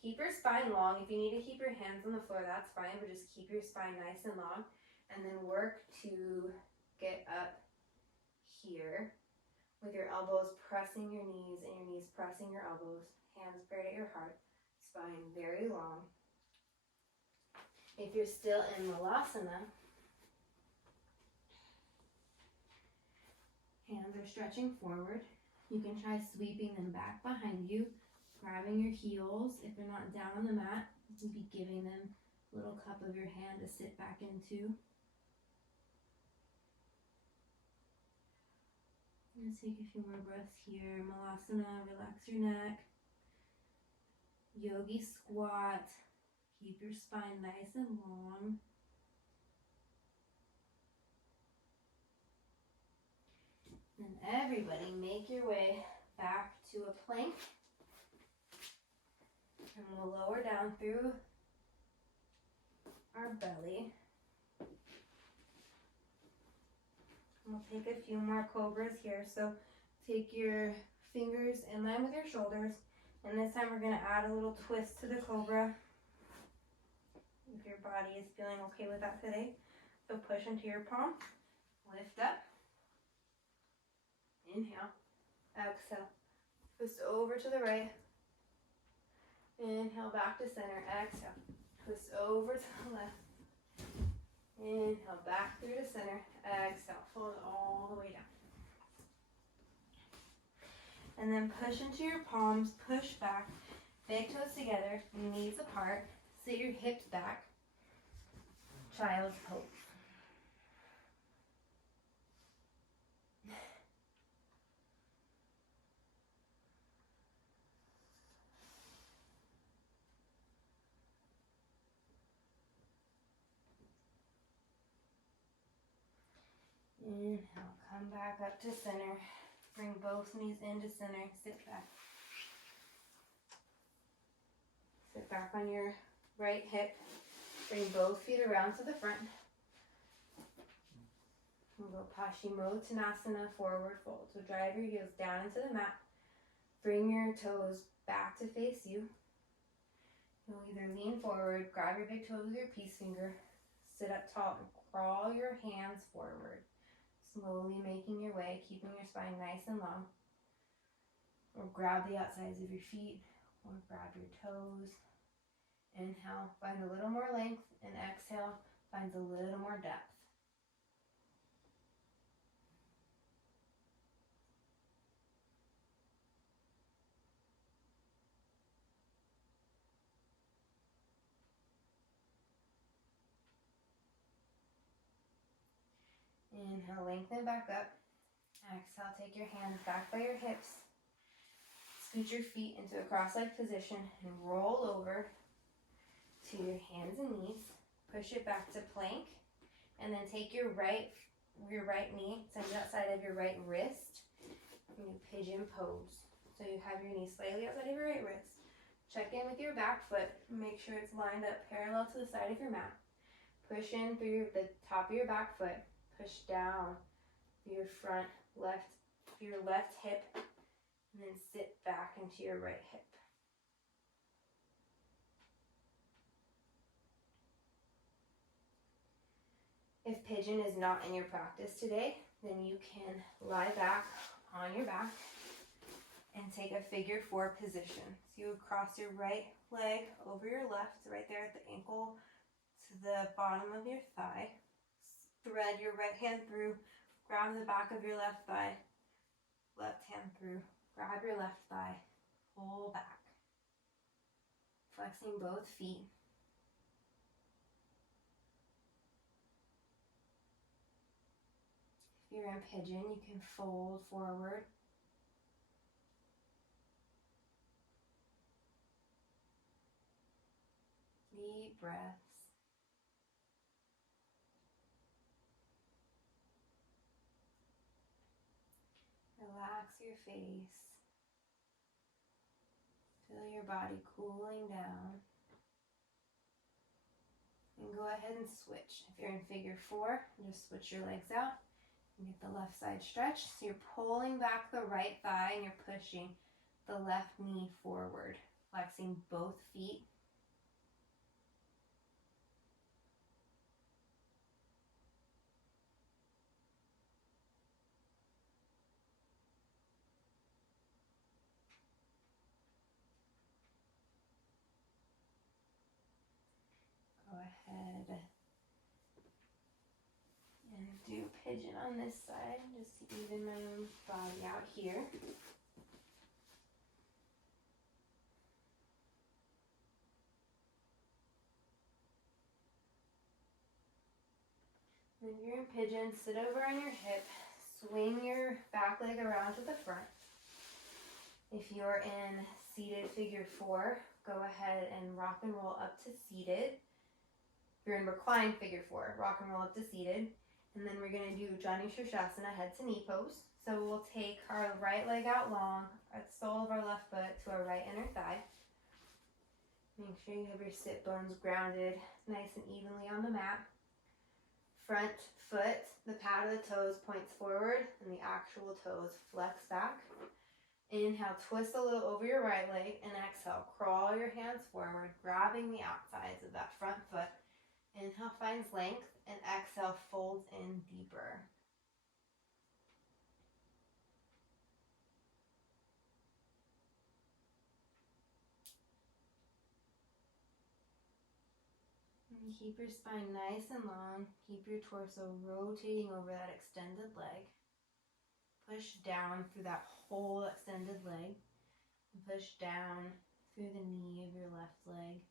Keep your spine long. If you need to keep your hands on the floor, that's fine, but just keep your spine nice and long. And then work to get up here with your elbows pressing your knees and your knees pressing your elbows. Hands prayed at your heart. Spine very long. If you're still in Malasana, hands are stretching forward. You can try sweeping them back behind you, grabbing your heels. If they're not down on the mat, you'll be giving them little cup of your hand to sit back into. And take a few more breaths here. Malasana, relax your neck. Yogi squat. Keep your spine nice and long. And everybody make your way back to a plank. And we'll lower down through our belly. And we'll take a few more cobras here. So take your fingers in line with your shoulders. And this time we're going to add a little twist to the cobra. If your body is feeling okay with that today. So push into your palm. Lift up. Inhale. Exhale. Twist over to the right. Inhale back to center. Exhale. Twist over to the left. Inhale back through to center. Exhale. Fold all the way down. And then push into your palms. Push back. Big toes together. Knees apart. Sit your hips back. Child's pose. Inhale, come back up to center. Bring both knees into center. Sit back. Sit back on your right hip. Bring both feet around to the front. We'll go Paschimottanasana, forward fold. So drive your heels down into the mat. Bring your toes back to face you. You'll either lean forward, grab your big toes with your peace finger, sit up tall and crawl your hands forward. Slowly making your way, keeping your spine nice and long. Or grab the outsides of your feet, or grab your toes. Inhale, find a little more length, and exhale, finds a little more depth. Inhale, lengthen back up. Exhale, take your hands back by your hips. Scoot your feet into a cross-legged position and roll over to your hands and knees. Push it back to plank. And then take your right knee, send it outside of your right wrist. And you pigeon pose. So you have your knee slightly outside of your right wrist. Check in with your back foot. Make sure it's lined up parallel to the side of your mat. Push in through the top of your back foot. Push down your front your left hip, and then sit back into your right hip. If pigeon is not in your practice today, then you can lie back on your back and take a figure 4 position. So you would cross your right leg over your left, right there at the ankle to the bottom of your thigh. Thread your right hand through, grab the back of your left thigh, left hand through, grab your left thigh, pull back. Flexing both feet. If you're in pigeon, you can fold forward. Deep breaths. Relax your face. Feel your body cooling down. And go ahead and switch. If you're in figure 4, just switch your legs out and get the left side stretched. So you're pulling back the right thigh and you're pushing the left knee forward, flexing both feet. Go ahead and do pigeon on this side, just to even my own body out here. Then you're in pigeon, sit over on your hip, swing your back leg around to the front. If you're in seated figure 4, go ahead and rock and roll up to seated. If you're in reclined figure 4, rock and roll up to seated. And then we're going to do Jani Shirshasana, head to knee pose. So we'll take our right leg out long, at the sole of our left foot to our right inner thigh. Make sure you have your sit bones grounded nice and evenly on the mat. Front foot, the pad of the toes points forward and the actual toes flex back. Inhale, twist a little over your right leg, and exhale, crawl your hands forward, grabbing the outsides of that front foot. Inhale finds length, and exhale folds in deeper. And keep your spine nice and long. Keep your torso rotating over that extended leg. Push down through that whole extended leg. And push down through the knee of your left leg.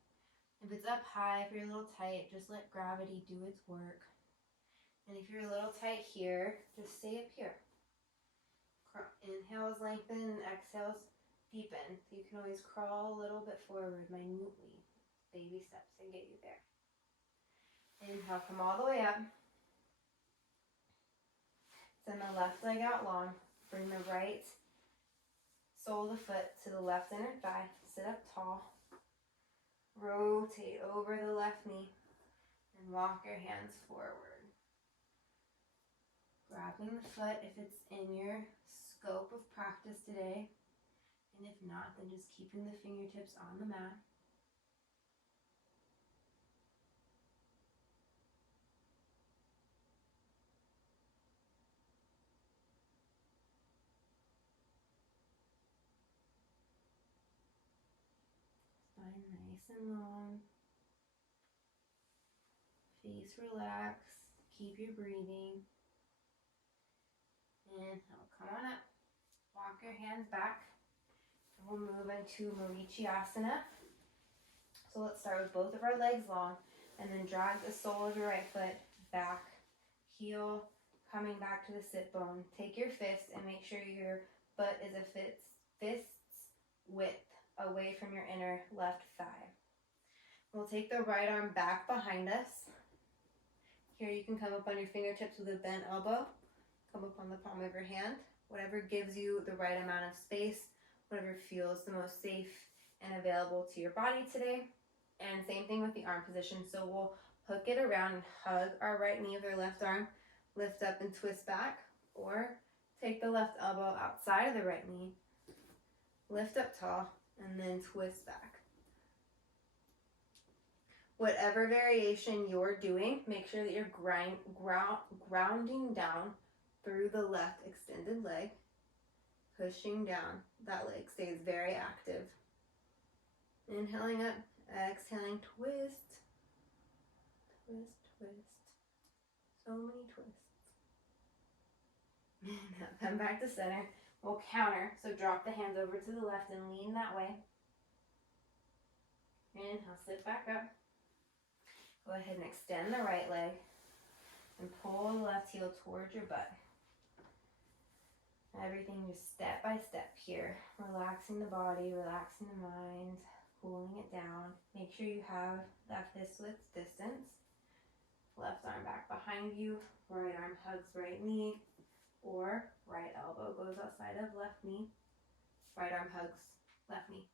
If it's up high, if you're a little tight, just let gravity do its work. And if you're a little tight here, just stay up here. Inhales lengthen, exhales deepen. So you can always crawl a little bit forward minutely. Baby steps and get you there. Inhale, come all the way up. Send the left leg out long. Bring the right sole of the foot to the left inner thigh. Sit up tall. Rotate over the left knee and walk your hands forward. Grabbing the foot if it's in your scope of practice today. And if not, then just keeping the fingertips on the mat. Spine nice and long. Face relax. Keep your breathing. Inhale, come on up. Walk your hands back. And we'll move into Marichyasana. So let's start with both of our legs long, and then drag the sole of your right foot back. Heel coming back to the sit bone. Take your fist and make sure your butt is a fist's width away from your inner left thigh. We'll take the right arm back behind us. Here you can come up on your fingertips with a bent elbow. Come up on the palm of your hand. Whatever gives you the right amount of space, whatever feels the most safe and available to your body today. And same thing with the arm position. So we'll hook it around and hug our right knee with our left arm. Lift up and twist back. Or take the left elbow outside of the right knee. Lift up tall and then twist back. Whatever variation you're doing, make sure that you're grounding down through the left extended leg, pushing down. That leg stays very active. Inhaling up, exhaling, twist, twist, twist. So many twists. Now come back to center. We'll counter, so drop the hands over to the left and lean that way. Inhale, sit back up. Go ahead and extend the right leg and pull the left heel towards your butt. Everything just step by step here. Relaxing the body, relaxing the mind, cooling it down. Make sure you have that fist width distance. Left arm back behind you, right arm hugs right knee, or right elbow goes outside of left knee. Right arm hugs left knee.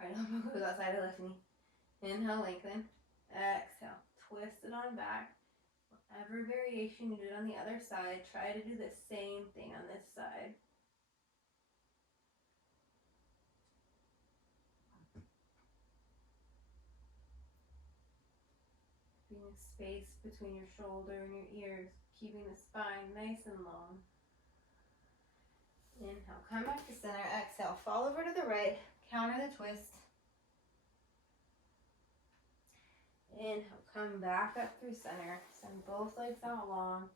Right elbow goes outside of left knee. Inhale, lengthen. Exhale, twist it on back. Whatever variation you did on the other side, try to do the same thing on this side. Keeping a space between your shoulder and your ears, keeping the spine nice and long. Inhale, come back to center. Exhale, fall over to the right, counter the twist. Inhale, come back up through center. Send both legs out long.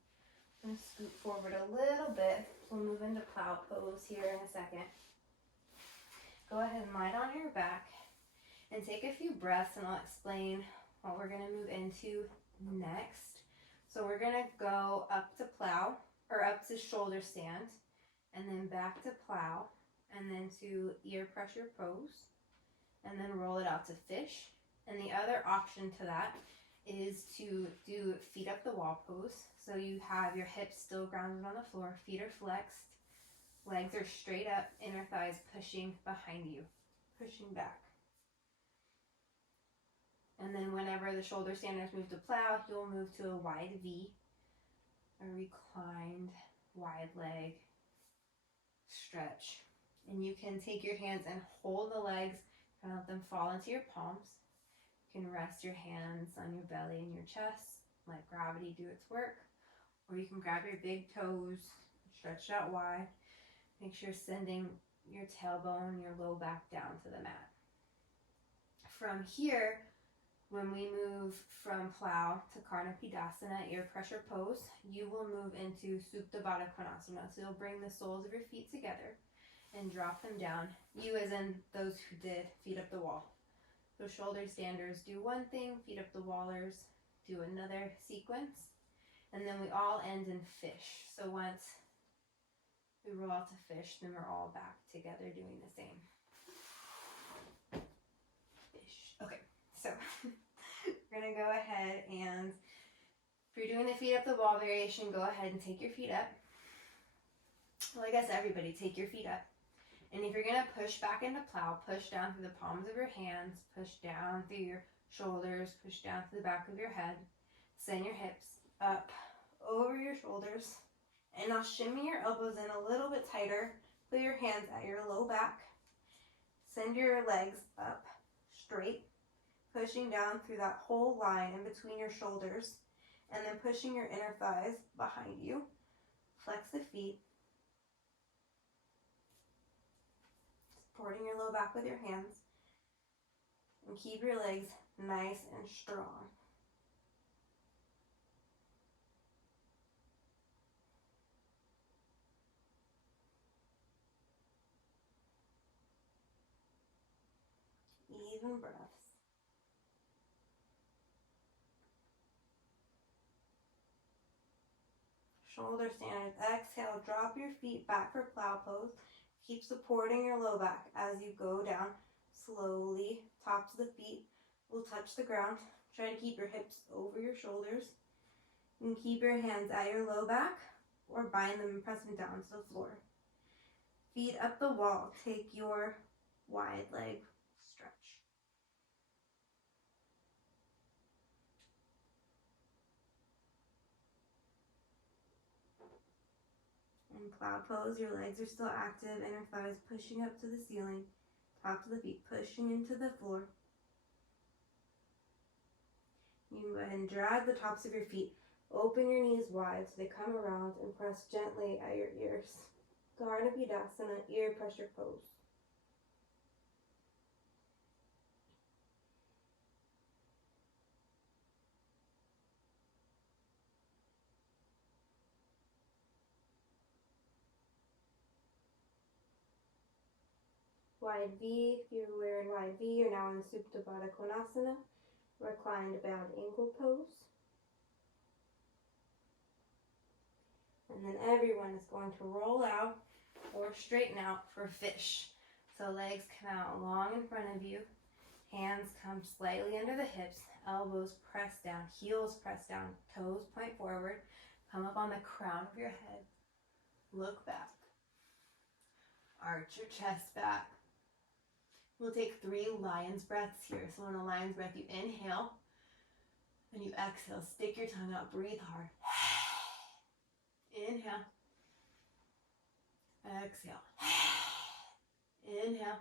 I'm going to scoot forward a little bit. We'll move into plow pose here in a second. Go ahead and lie on your back and take a few breaths, and I'll explain what we're going to move into next. So we're gonna go up to plow, or up to shoulder stand, and then back to plow, and then to ear pressure pose, and then roll it out to fish. And the other option to that is to do feet up the wall pose. So you have your hips still grounded on the floor, feet are flexed, legs are straight up, inner thighs pushing behind you, pushing back. And then whenever the shoulder standers move to plow, you'll move to a wide V, a reclined wide leg stretch. And you can take your hands and hold the legs, kind of let them fall into your palms. You can rest your hands on your belly and your chest, let gravity do its work. Or you can grab your big toes, stretch out wide. Make sure you're sending your tailbone, your low back down to the mat. From here, when we move from plow to karnapidasana, ear pressure pose, you will move into supta baddha konasana. So you'll bring the soles of your feet together and drop them down. You as in those who did feet up the wall. So shoulder standers do one thing, feet up the wallers do another sequence. And then we all end in fish. So once we roll out to fish, then we're all back together doing the same. Fish. Okay, so we're gonna go ahead and if you're doing the feet up the wall variation, go ahead and take your feet up. Well, I guess everybody take your feet up. And if you're gonna push back into plow, push down through the palms of your hands, push down through your shoulders, push down to the back of your head. Send your hips up over your shoulders. And now shimmy your elbows in a little bit tighter. Put your hands at your low back. Send your legs up straight, pushing down through that whole line in between your shoulders. And then pushing your inner thighs behind you. Flex the feet. Supporting your low back with your hands. And keep your legs nice and strong. Even breaths. Shoulder standers. Exhale, drop your feet back for plow pose. Keep supporting your low back as you go down slowly. Tops of the feet will touch the ground. Try to keep your hips over your shoulders. And keep your hands at your low back or bind them and press them down to the floor. Feet up the wall. Take your wide leg stretch. In cloud pose, your legs are still active, inner thighs pushing up to the ceiling, tops of the feet pushing into the floor. You can go ahead and drag the tops of your feet, open your knees wide so they come around and press gently at your ears. Karnapidasana, ear pressure pose. Wide V, if you're wearing wide V, you're now in supta baddha konasana, reclined bound ankle pose. And then everyone is going to roll out or straighten out for fish. So legs come out long in front of you, hands come slightly under the hips, elbows press down, heels press down, toes point forward, come up on the crown of your head, look back, arch your chest back. We'll take 3 lion's breaths here. So in a lion's breath, you inhale and you exhale. Stick your tongue out, breathe hard. Inhale. Exhale. Inhale.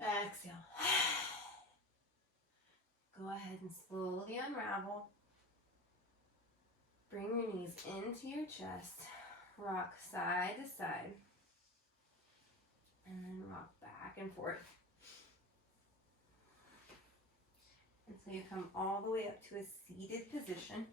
Exhale. Go ahead and slowly unravel. Bring your knees into your chest. Rock side to side. And then rock back and forth. Until you come all the way up to a seated position.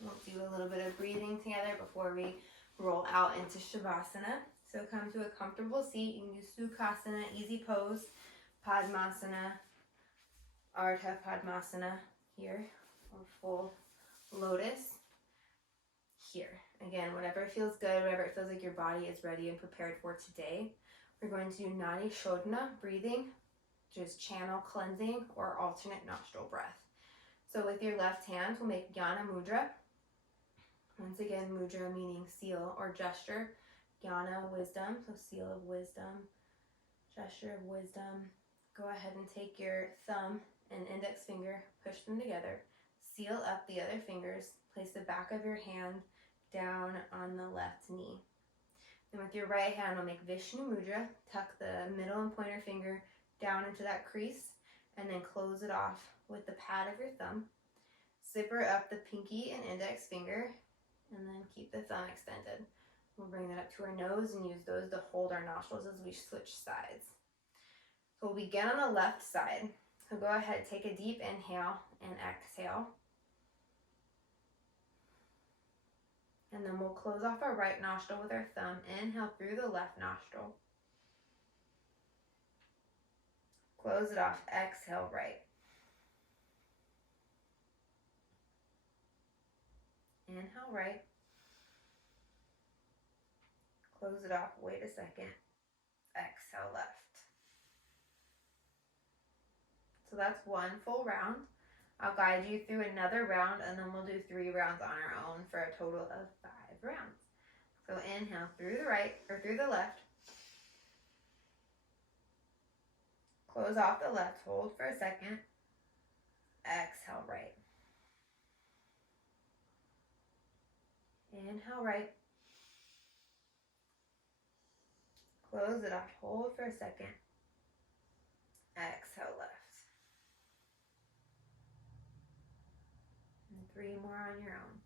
We'll do a little bit of breathing together before we roll out into Shavasana. So come to a comfortable seat. You can use Sukhasana, easy pose, Padmasana, Ardha Padmasana here, or full lotus here. Again, whatever feels good, whatever it feels like your body is ready and prepared for today. We're going to do nadi shodhna breathing, which is channel cleansing or alternate nostril breath. So with your left hand, we'll make jnana mudra. Once again, mudra meaning seal or gesture. Jnana, wisdom, so seal of wisdom, gesture of wisdom. Go ahead and take your thumb and index finger, push them together. Seal up the other fingers. Place the back of your hand down on the left knee. Then with your right hand, we'll make Vishnu mudra. Tuck the middle and pointer finger down into that crease, and then close it off with the pad of your thumb. Zipper up the pinky and index finger, and then keep the thumb extended. We'll bring that up to our nose and use those to hold our nostrils as we switch sides. So we'll begin on the left side. So go ahead, take a deep inhale and exhale. And then we'll close off our right nostril with our thumb. Inhale through the left nostril. Close it off, exhale right. Inhale right. Close it off, wait a second. Exhale left. So that's one full round. I'll guide you through another round, and then we'll do 3 rounds on our own for a total of 5 rounds. So inhale through the right, or through the left. Close off the left, hold for a second. Exhale right. Inhale right. Close it off, hold for a second. Exhale left. And 3 more on your own.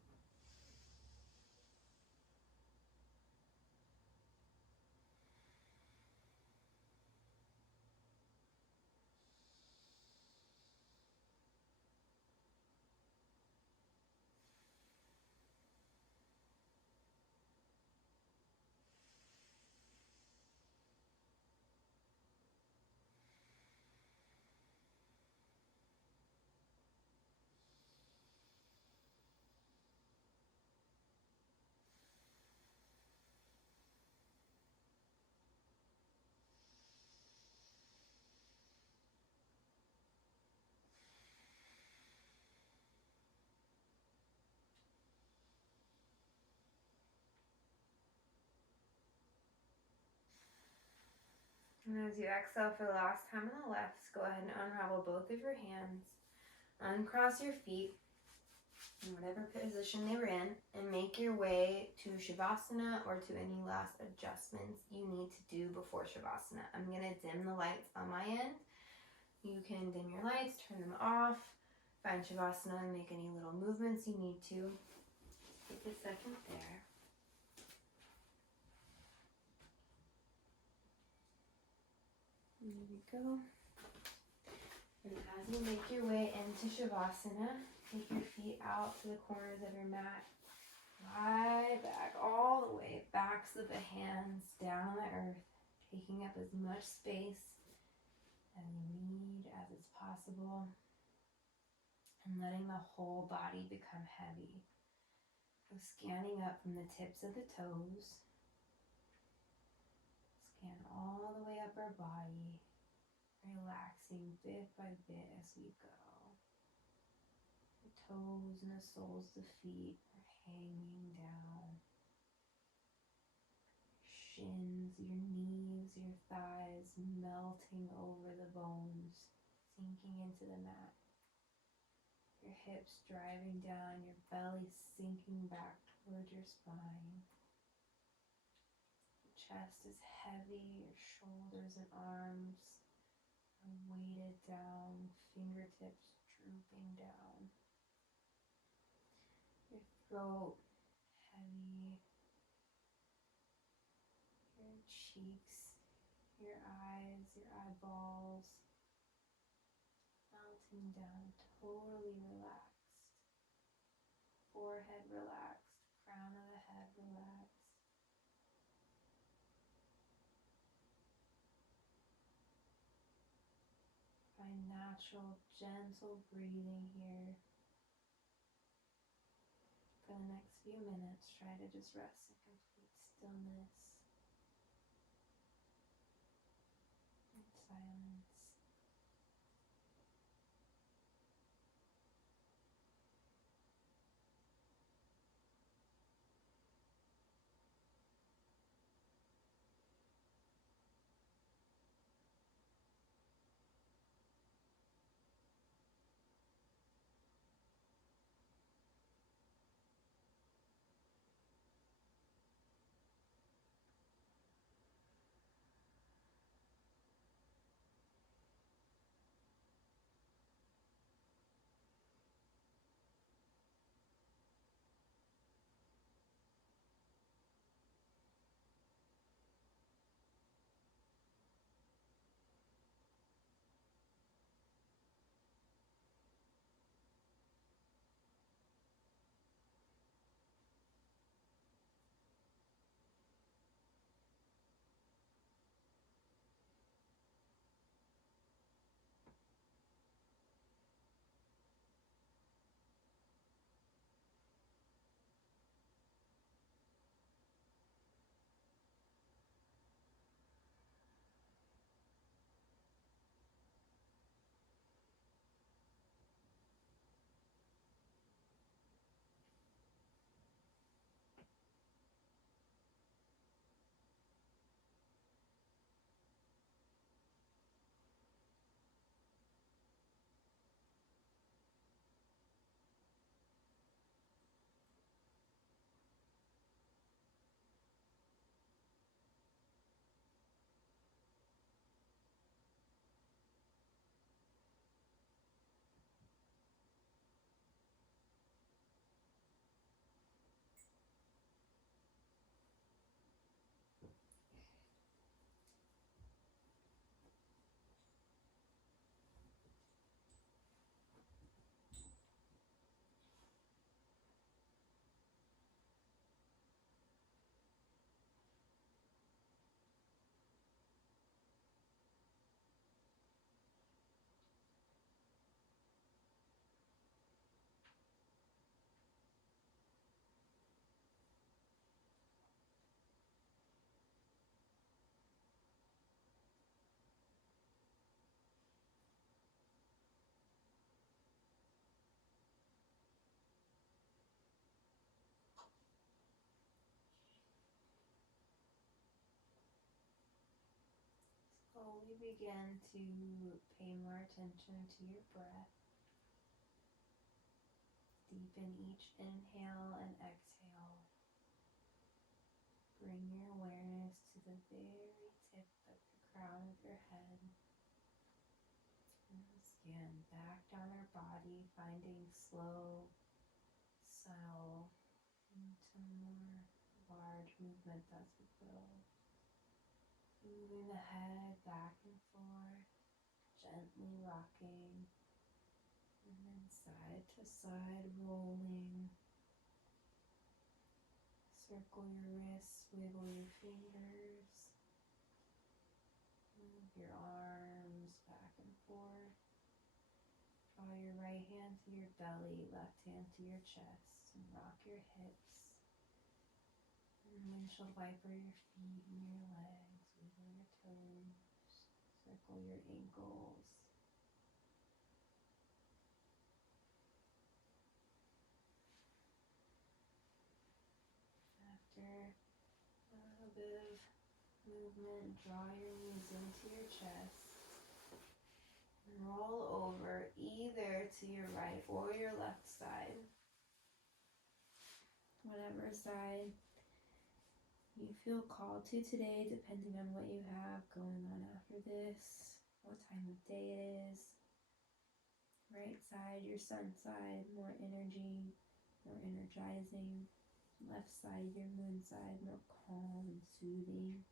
And as you exhale for the last time on the left, go ahead and unravel both of your hands. Uncross your feet in whatever position they were in, and make your way to Shavasana or to any last adjustments you need to do before Shavasana. I'm going to dim the lights on my end. You can dim your lights, turn them off, find Shavasana and make any little movements you need to. Take a second there. There we go. And as you make your way into Shavasana, take your feet out to the corners of your mat. Lie back all the way back so the hands down on the earth, taking up as much space as you need, as is possible, and letting the whole body become heavy. So scanning up from the tips of the toes, scan all the way up our body, relaxing bit by bit as we go. The toes and the soles of the feet are hanging down. Shins, your knees, your thighs melting over the bones, sinking into the mat. Your hips driving down, your belly sinking back towards your spine. Your chest is heavy, your shoulders and arms are weighted down, fingertips drooping down. Your throat heavy, your cheeks, your eyes, your eyeballs melting down, totally relaxed. Forehead relaxed, crown of the head relaxed. Find natural natural, gentle breathing here. For the next few minutes, try to just rest in complete stillness and silence. Slowly begin to pay more attention to your breath. Deepen each inhale and exhale. Bring your awareness to the very tip of the crown of your head. And scan back down our body, finding slow, subtle, into more large movements as we go. Moving the head back and forth, gently rocking, and then side to side rolling. Circle your wrists, wiggle your fingers, move your arms back and forth. Draw your right hand to your belly, left hand to your chest, and rock your hips. And windshield wiper your feet and your legs, wiggle your toes, circle your ankles. After a bit of movement, draw your knees into your chest. And roll over either to your right or your left side. Whatever side you feel called to today, depending on what you have going on after this, what time of day it is. Right side, your sun side, more energy, more energizing. Left side, your moon side, more calm and soothing.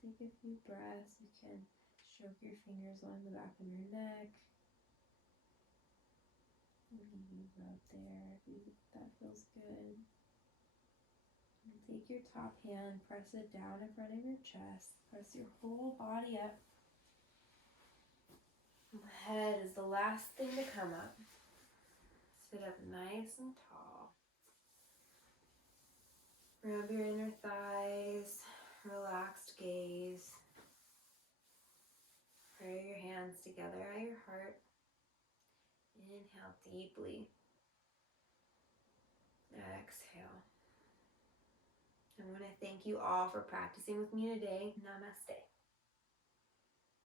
Take a few breaths. You can stroke your fingers along the back of your neck. Maybe rub there if that feels good. And take take your top hand, press it down in front of your chest, press your whole body up. Head is the last thing to come up. Sit up nice and tall. Rub your inner thighs, relaxed gaze. Pray your hands together at your heart. Inhale deeply. Exhale. I want to thank you all for practicing with me today. Namaste.